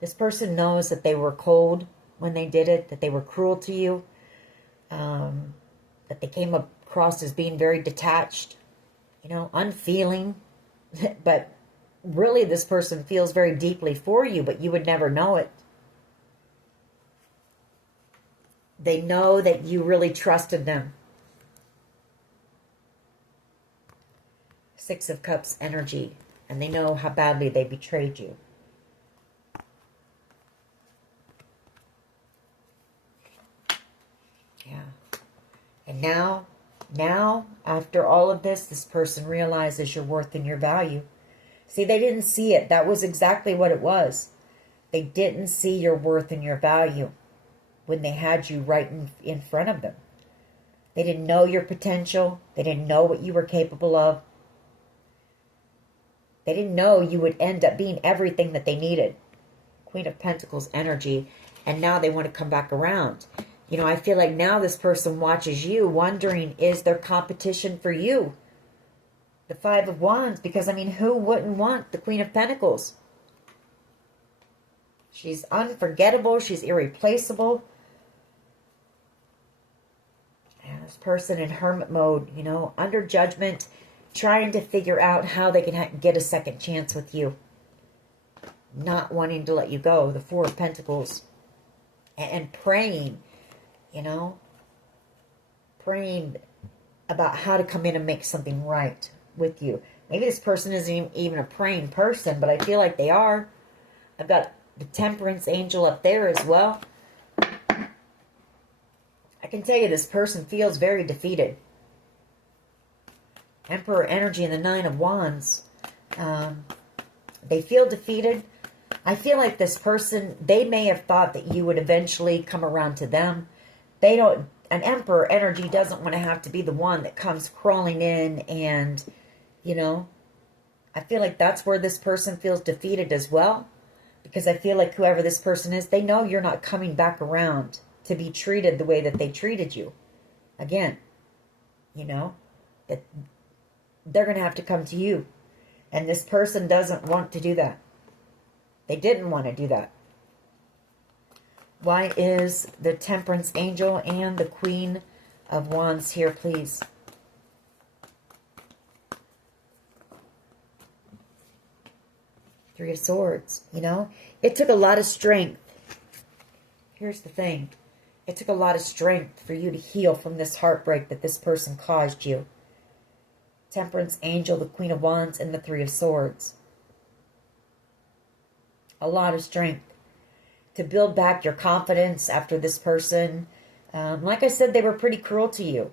This person knows that they were cold when they did it, that they were cruel to you, that they came across as being very detached, you know, unfeeling. But really this person feels very deeply for you, but you would never know it. They know that you really trusted them. Six of Cups energy. And they know how badly they betrayed you. Yeah. And now, after all of this person realizes your worth and your value. See, they didn't see it. That was exactly what it was. They didn't see your worth and your value when they had you right in front of them. They didn't know your potential. They didn't know what you were capable of. They didn't know you would end up being everything that they needed. Queen of Pentacles energy. And now they want to come back around. You know, I feel like now this person watches you wondering, is there competition for you? The Five of Wands. Because, I mean, who wouldn't want the Queen of Pentacles? She's unforgettable. She's irreplaceable. And this person in hermit mode, you know, under judgment, trying to figure out how they can get a second chance with you. Not wanting to let you go. The Four of Pentacles. And praying, you know. Praying about how to come in and make something right with you. Maybe this person isn't even a praying person, but I feel like they are. I've got the Temperance angel up there as well. I can tell you this person feels very defeated. Emperor energy and the Nine of Wands. They feel defeated. I feel like this person, they may have thought that you would eventually come around to them. They don't, an Emperor energy doesn't want to have to be the one that comes crawling in and, you know, I feel like that's where this person feels defeated as well. Because I feel like whoever this person is, they know you're not coming back around to be treated the way that they treated you. Again, you know, that they're going to have to come to you. And this person doesn't want to do that. They didn't want to do that. Why is the Temperance angel and the Queen of Wands here, please? Three of Swords, you know. It took a lot of strength. Here's the thing. It took a lot of strength for you to heal from this heartbreak that this person caused you. Temperance angel, the Queen of Wands, and the Three of Swords. A lot of strength to build back your confidence after this person. Like I said, they were pretty cruel to you.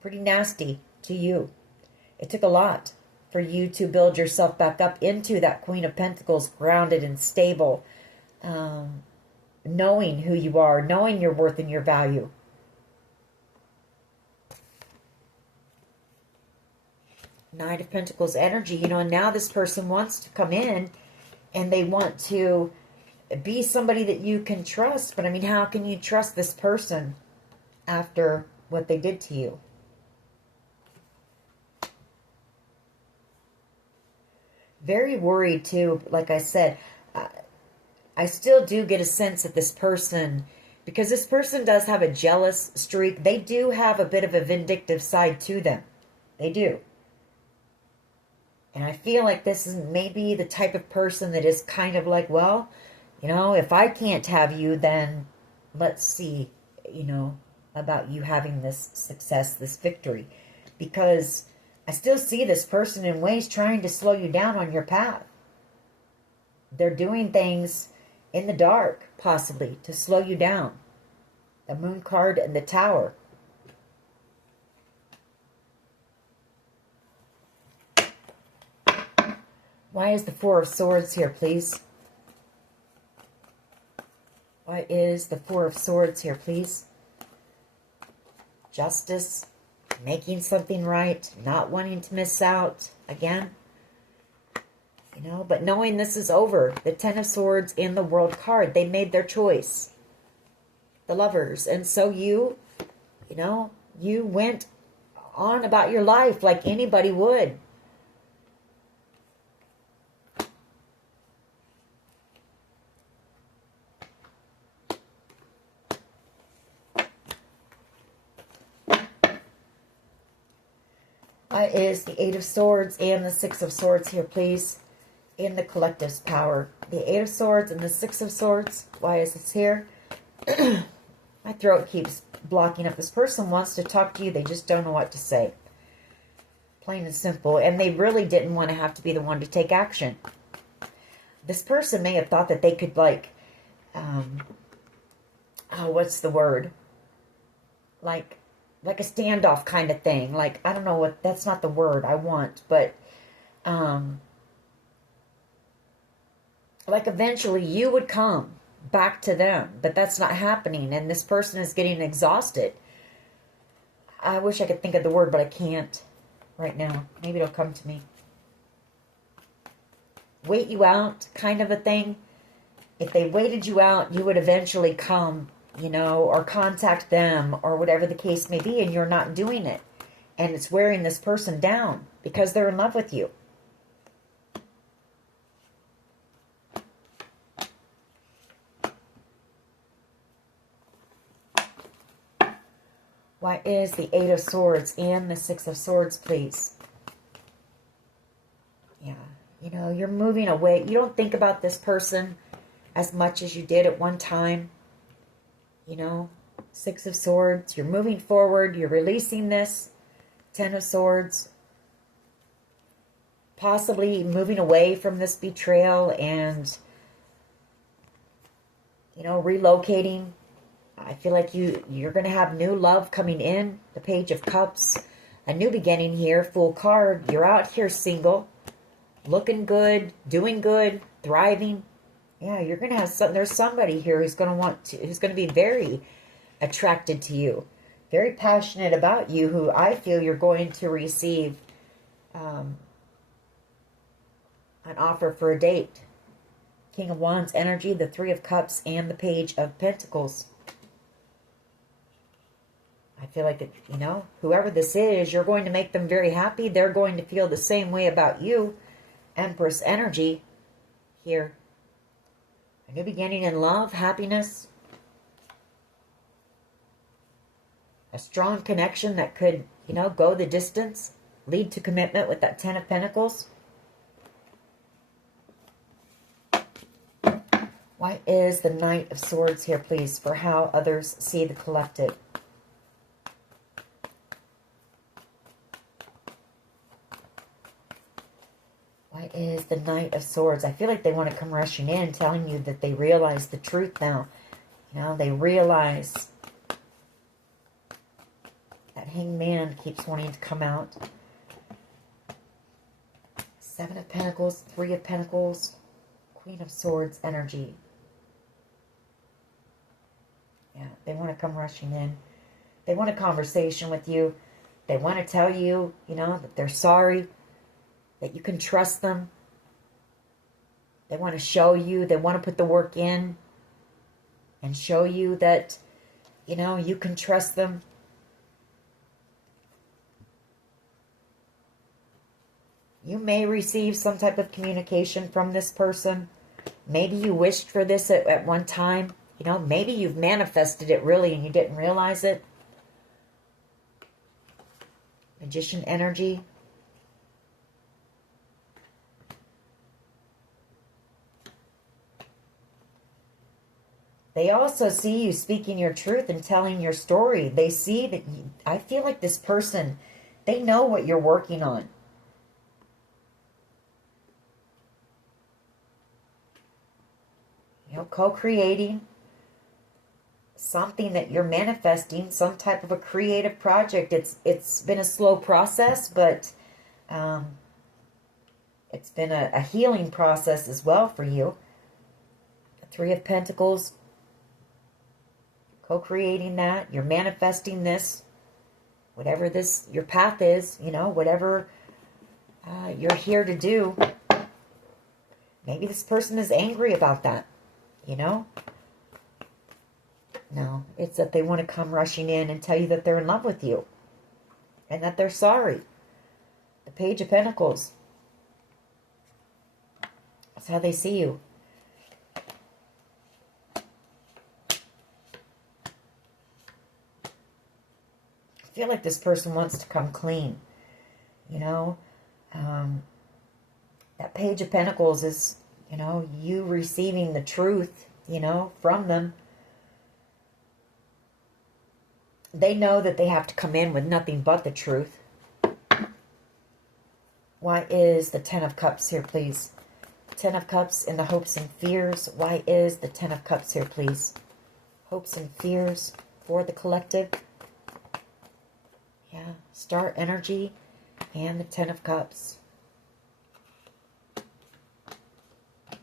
Pretty nasty to you. It took a lot for you to build yourself back up into that Queen of Pentacles, grounded and stable. Knowing who you are, knowing your worth and your value. Nine of Pentacles energy, you know, and now this person wants to come in and they want to be somebody that you can trust. But I mean, how can you trust this person after what they did to you? Very worried too. Like I said, I still do get a sense that this person, because this person does have a jealous streak, they do have a bit of a vindictive side to them. They do. And I feel like this is maybe the type of person that is kind of like, well, you know, if I can't have you, then let's see, you know, about you having this success, this victory. Because I still see this person in ways trying to slow you down on your path. They're doing things in the dark, possibly, to slow you down. The Moon card and the Tower. Why is the Four of Swords here, please? Why is the Four of Swords here, please? Justice, making something right, not wanting to miss out again. You know, but knowing this is over. The Ten of Swords and the World card. They made their choice. The Lovers. And so you know, you went on about your life like anybody would. Why is the Eight of Swords and the Six of Swords here, please? In the collective's power. The Eight of Swords and the Six of Swords. Why is this here? My throat keeps blocking up. This person wants to talk to you. They just don't know what to say. Plain and simple. And they really didn't want to have to be the one to take action. This person may have thought that they could, like, what's the word? Like a standoff kind of thing. Like, I don't know what, that's not the word I want, but, like eventually you would come back to them, but that's not happening, and this person is getting exhausted. I wish I could think of the word, but I can't right now. Maybe it'll come to me. Wait you out, kind of a thing. If they waited you out, you would eventually come, you know, or contact them, or whatever the case may be, and you're not doing it. And it's wearing this person down because they're in love with you. Why is the Eight of Swords and the Six of Swords, please? Yeah, you know, you're moving away. You don't think about this person as much as you did at one time. You know, Six of Swords. You're moving forward. You're releasing this. Ten of Swords. Possibly moving away from this betrayal and, you know, relocating. I feel like you're going to have new love coming in. The Page of Cups. A new beginning here. Full card. You're out here single. Looking good. Doing good. Thriving. Yeah, you're going to have some. There's somebody here who's going to be very attracted to you. Very passionate about you, who I feel you're going to receive an offer for a date. King of Wands energy, the Three of Cups, and the Page of Pentacles. I feel like, you know, whoever this is, you're going to make them very happy. They're going to feel the same way about you. Empress energy here. A new beginning in love, happiness. A strong connection that could, you know, go the distance. Lead to commitment with that Ten of Pentacles. Why is the Knight of Swords here, please, for how others see the collective? Why is the Knight of Swords? I feel like they want to come rushing in, telling you that they realize the truth now. You know, they realize that Hangman keeps wanting to come out. Seven of Pentacles, Three of Pentacles, Queen of Swords energy. Yeah, they want to come rushing in. They want a conversation with you. They want to tell you, you know, that they're sorry, that you can trust them. They want to show you, they want to put the work in and show you that, you know, you can trust them. You may receive some type of communication from this person. Maybe you wished for this at one time. You know, maybe you've manifested it really and you didn't realize it. Magician energy. They also see you speaking your truth and telling your story. They see that I feel like this person, they know what you're working on. You know, co-creating something that you're manifesting, some type of a creative project. It's been a slow process, but it's been a healing process as well for you. The Three of Pentacles. Co-creating that, you're manifesting this, whatever this, your path is, you know, whatever you're here to do. Maybe this person is angry about that, you know. No, it's that they want to come rushing in and tell you that they're in love with you. And that they're sorry. The Page of Pentacles. That's how they see you. I feel like this person wants to come clean, you know. That Page of Pentacles is, you know, you receiving the truth, you know, from them. They know that they have to come in with nothing but the truth. Why is the Ten of Cups here, please? Ten of Cups in the hopes and fears. Why is the Ten of Cups here, please? Hopes and fears for the collective. Yeah, Star energy and the Ten of Cups.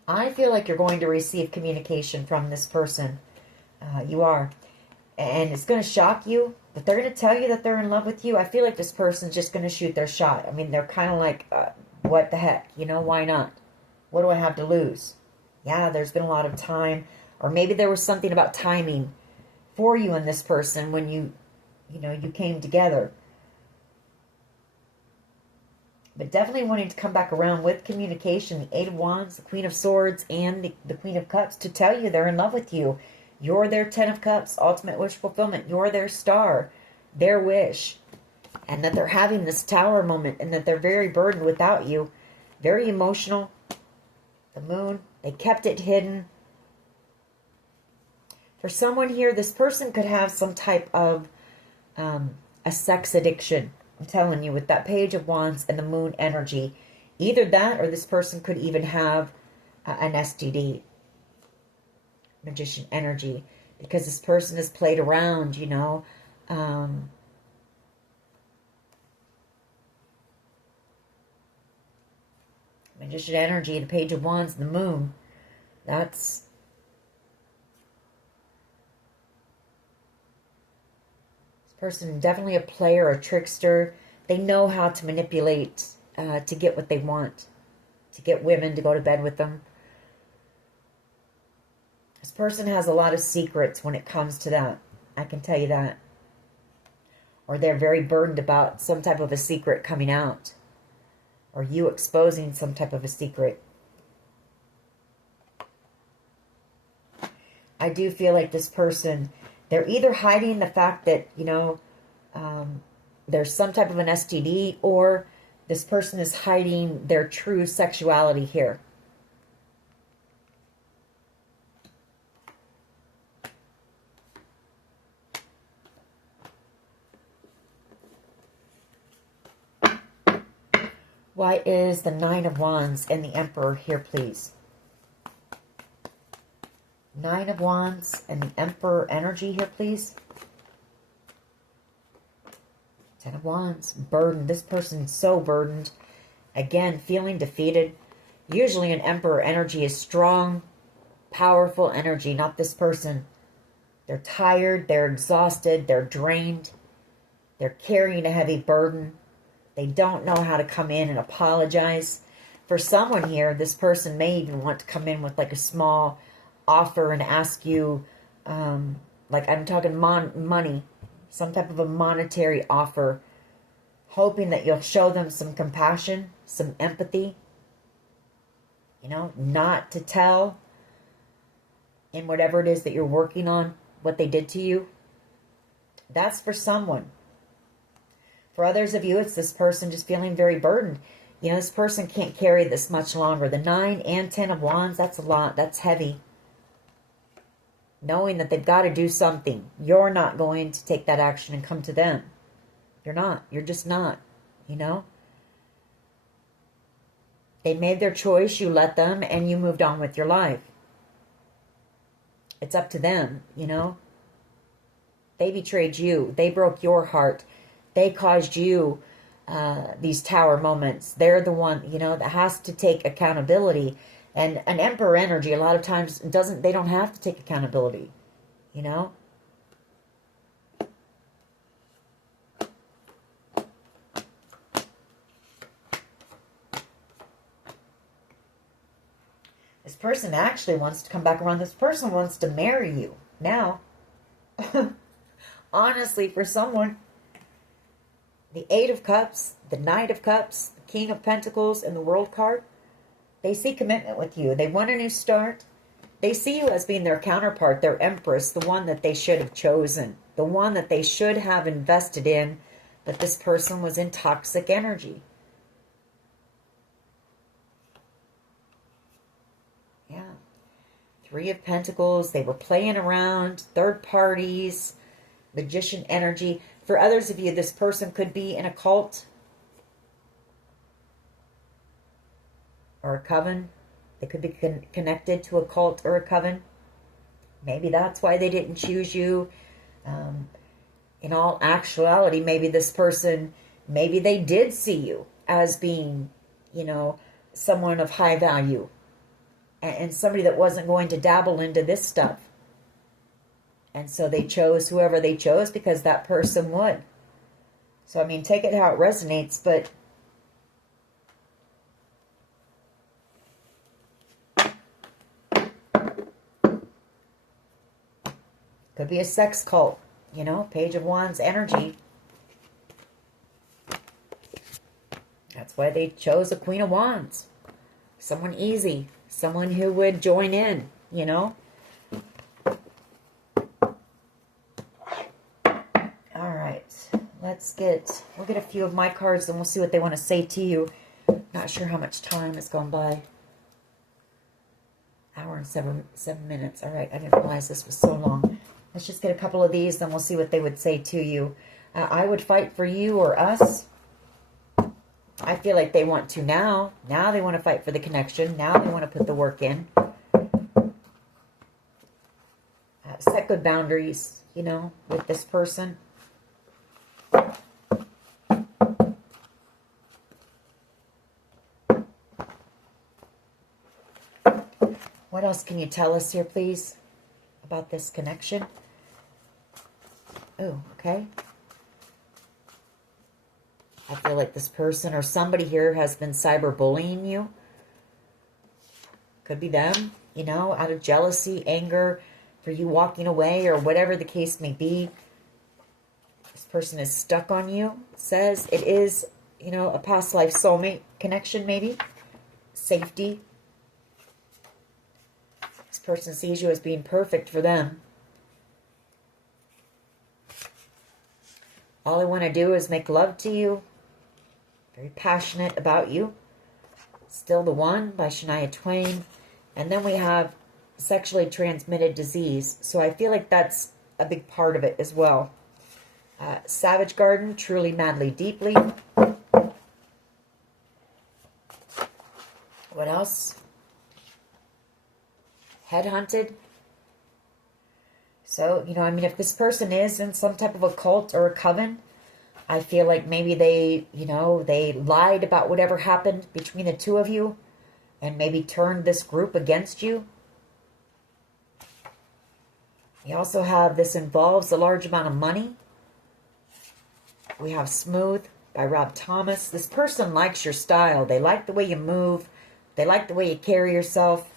I feel like you're going to receive communication from this person. You are. And it's going to shock you, but they're going to tell you that they're in love with you. I feel like this person's just going to shoot their shot. I mean, they're kind of like, what the heck? You know, why not? What do I have to lose? Yeah, there's been a lot of time. Or maybe there was something about timing for you and this person when you came together. But definitely wanting to come back around with communication. The Eight of Wands, the Queen of Swords, and the Queen of Cups to tell you they're in love with you. You're their Ten of Cups, ultimate wish fulfillment. You're their star, their wish. And that they're having this Tower moment and that they're very burdened without you. Very emotional. The Moon, they kept it hidden. For someone here, this person could have some type of a sex addiction. I'm telling you, with that Page of Wands and the Moon energy. Either that or this person could even have an STD. Magician energy. Because this person has played around, you know. Magician energy, the Page of Wands, the Moon. That's... person definitely a player, a trickster. They know how to manipulate to get what they want, to get women to go to bed with them. This person has a lot of secrets when it comes to that. I can tell you that. Or they're very burdened about some type of a secret coming out, or you exposing some type of a secret. I do feel like this person, they're either hiding the fact that, you know, there's some type of an STD, or this person is hiding their true sexuality here. Why is the Nine of Wands and the Emperor here, please? Nine of Wands and the Emperor energy here, please. Ten of Wands, burdened. This person's so burdened. Again, feeling defeated. Usually an Emperor energy is strong, powerful energy, not this person. They're tired, they're exhausted, they're drained. They're carrying a heavy burden. They don't know how to come in and apologize. For someone here, this person may even want to come in with like a small offer and ask you, like I'm talking money, some type of a monetary offer, hoping that you'll show them some compassion, some empathy, you know, not to tell in whatever it is that you're working on what they did to you. That's for someone. For others of you, it's this person just feeling very burdened. You know, this person can't carry this much longer. The 9 and 10 of Wands, that's a lot. That's heavy. Knowing that they've got to do something. You're not going to take that action and come to them. You're not. You're just not. You know? They made their choice. You let them. And you moved on with your life. It's up to them. You know? They betrayed you. They broke your heart. They caused you these tower moments. They're the one, you know, that has to take accountability. And an Emperor energy, a lot of times, they don't have to take accountability, you know? This person actually wants to come back around. This person wants to marry you now. Honestly, for someone, the 8 of Cups, the Knight of Cups, the King of Pentacles, and the World card, they see commitment with you. They want a new start. They see you as being their counterpart, their Empress, the one that they should have chosen, the one that they should have invested in, but this person was in toxic energy. Yeah. 3 of Pentacles, they were playing around, third parties, Magician energy. For others of you, this person could be in a cult or a coven. They could be connected to a cult or a coven. Maybe that's why they didn't choose you. In all actuality, maybe this person, maybe they did see you as being, you know, someone of high value and somebody that wasn't going to dabble into this stuff. And so they chose whoever they chose because that person would. So, I mean, take it how it resonates, but could be a sex cult, you know, Page of Wands energy. That's why they chose a Queen of Wands. Someone easy, someone who would join in, you know. We'll get a few of my cards and we'll see what they want to say to you. Not sure how much time has gone by. Hour and seven minutes. All right, I didn't realize this was so long. Let's just get a couple of these, then we'll see what they would say to you. I would fight for you or us. I feel like they want to now. Now they want to fight for the connection. Now they want to put the work in. Set good boundaries, you know, with this person. What else can you tell us here, please, about this connection? Oh, okay. I feel like this person or somebody here has been cyberbullying you. Could be them, you know, out of jealousy, anger, for you walking away or whatever the case may be. This person is stuck on you. It says it is, you know, a past life soulmate connection maybe. Safety. This person sees you as being perfect for them. All I want to do is make love to you. Very passionate about you. Still the One by Shania Twain. And then we have sexually transmitted disease. So I feel like that's a big part of it as well. Savage Garden, truly, madly, deeply. What else? Headhunted. So, you know, I mean, if this person is in some type of a cult or a coven, I feel like maybe they, you know, they lied about whatever happened between the two of you and maybe turned this group against you. You also have this involves a large amount of money. We have Smooth by Rob Thomas. This person likes your style. They like the way you move. They like the way you carry yourself.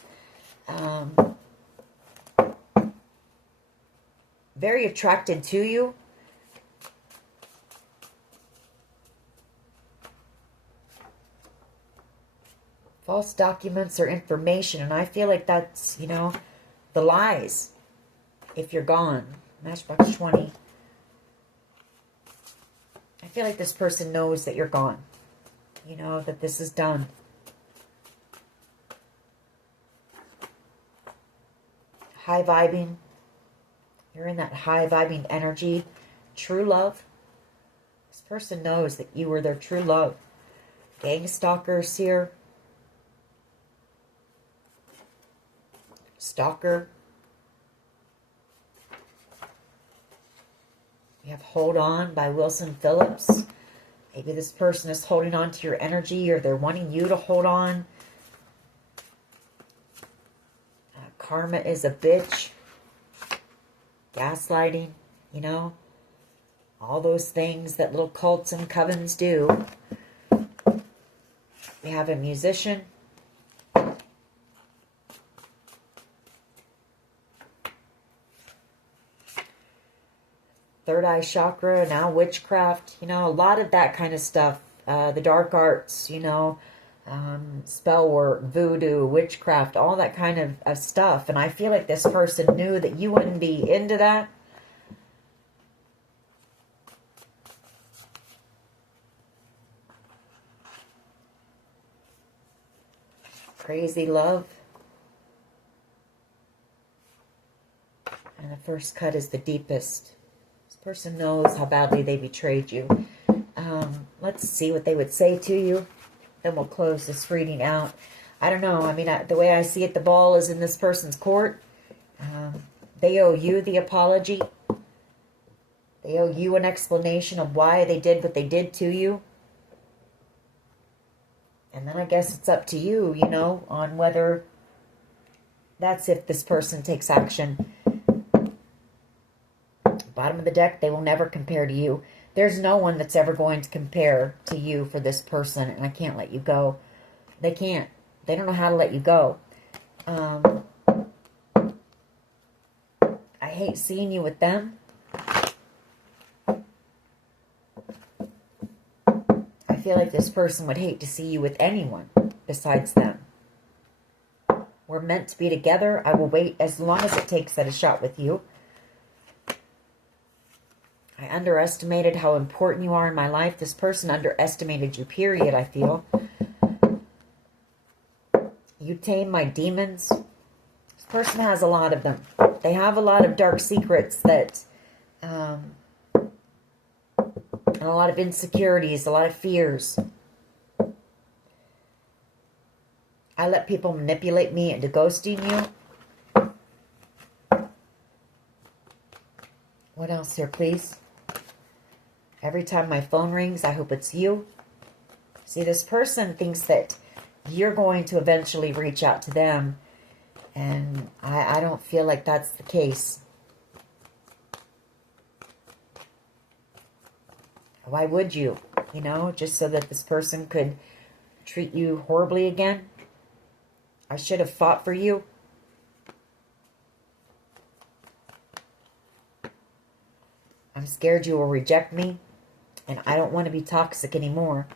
Very attracted to you. false documents or information. And I feel like that's, you know, the lies. If you're gone. Matchbox 20. I feel like this person knows that you're gone. You know, that this is done. High vibing. You're in that high vibing energy. True love. This person knows that you were their true love. Gang stalkers here. Stalker. We have Hold On by Wilson Phillips. Maybe this person is holding on to your energy, or they're wanting you to hold on. Karma is a bitch. Gaslighting, you know. All those things that little cults and covens do. We have a musician. Third eye chakra, now witchcraft, you know, a lot of that kind of stuff. The dark arts, you know, spell work, voodoo, witchcraft, all that kind of stuff. And I feel like this person knew that you wouldn't be into that. Crazy love. And the first cut is the deepest. Person knows how badly they betrayed you. Let's see what they would say to you. Then we'll close this reading out. I don't know. I mean, the way I see it, the ball is in this person's court. They owe you the apology. They owe you an explanation of why they did what they did to you. And then I guess it's up to you, you know, on whether that's if this person takes action. Bottom of the deck, they will never compare to you. There's no one that's ever going to compare to you for this person, and I can't let you go. They can't. They don't know how to let you go. I hate seeing you with them. I feel like this person would hate to see you with anyone besides them. We're meant to be together. I will wait as long as it takes at a shot with you. I underestimated how important you are in my life. This person underestimated you, period, I feel. You tame my demons. This person has a lot of them. They have a lot of dark secrets that... and a lot of insecurities, a lot of fears. I let people manipulate me into ghosting you. What else here, please? Every time my phone rings, I hope it's you. See, this person thinks that you're going to eventually reach out to them. And I don't feel like that's the case. Why would you? You know, just so that this person could treat you horribly again? I should have fought for you. I'm scared you will reject me. And I don't want to be toxic anymore.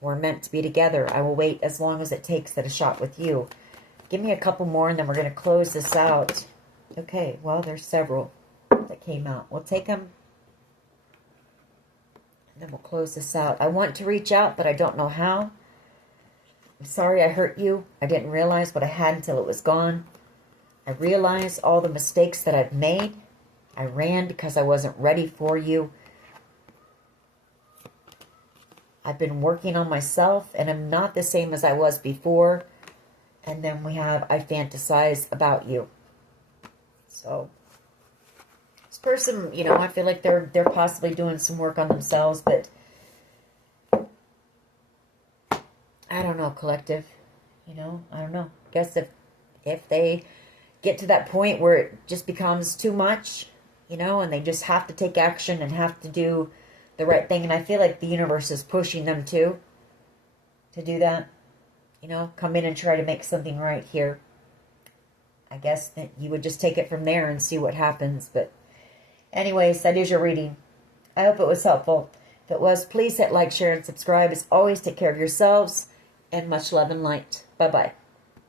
We're meant to be together. I will wait as long as it takes at a shot with you. Give me a couple more and then we're going to close this out. Okay, well, there's several that came out. We'll take them. And then we'll close this out. I want to reach out, but I don't know how. I'm sorry I hurt you. I didn't realize what I had until it was gone. I realize all the mistakes that I've made. I ran because I wasn't ready for you. I've been working on myself, and I'm not the same as I was before. And then we have, I fantasize about you. So, this person, you know, I feel like they're possibly doing some work on themselves, but I don't know, collective. You know, I don't know. I guess if they get to that point where it just becomes too much, you know, and they just have to take action and have to do the right thing. And I feel like the universe is pushing them to do that. You know, come in and try to make something right here. I guess that you would just take it from there and see what happens. But anyways, that is your reading. I hope it was helpful. If it was, please hit like, share, and subscribe. As always, take care of yourselves, and much love and light. Bye-bye.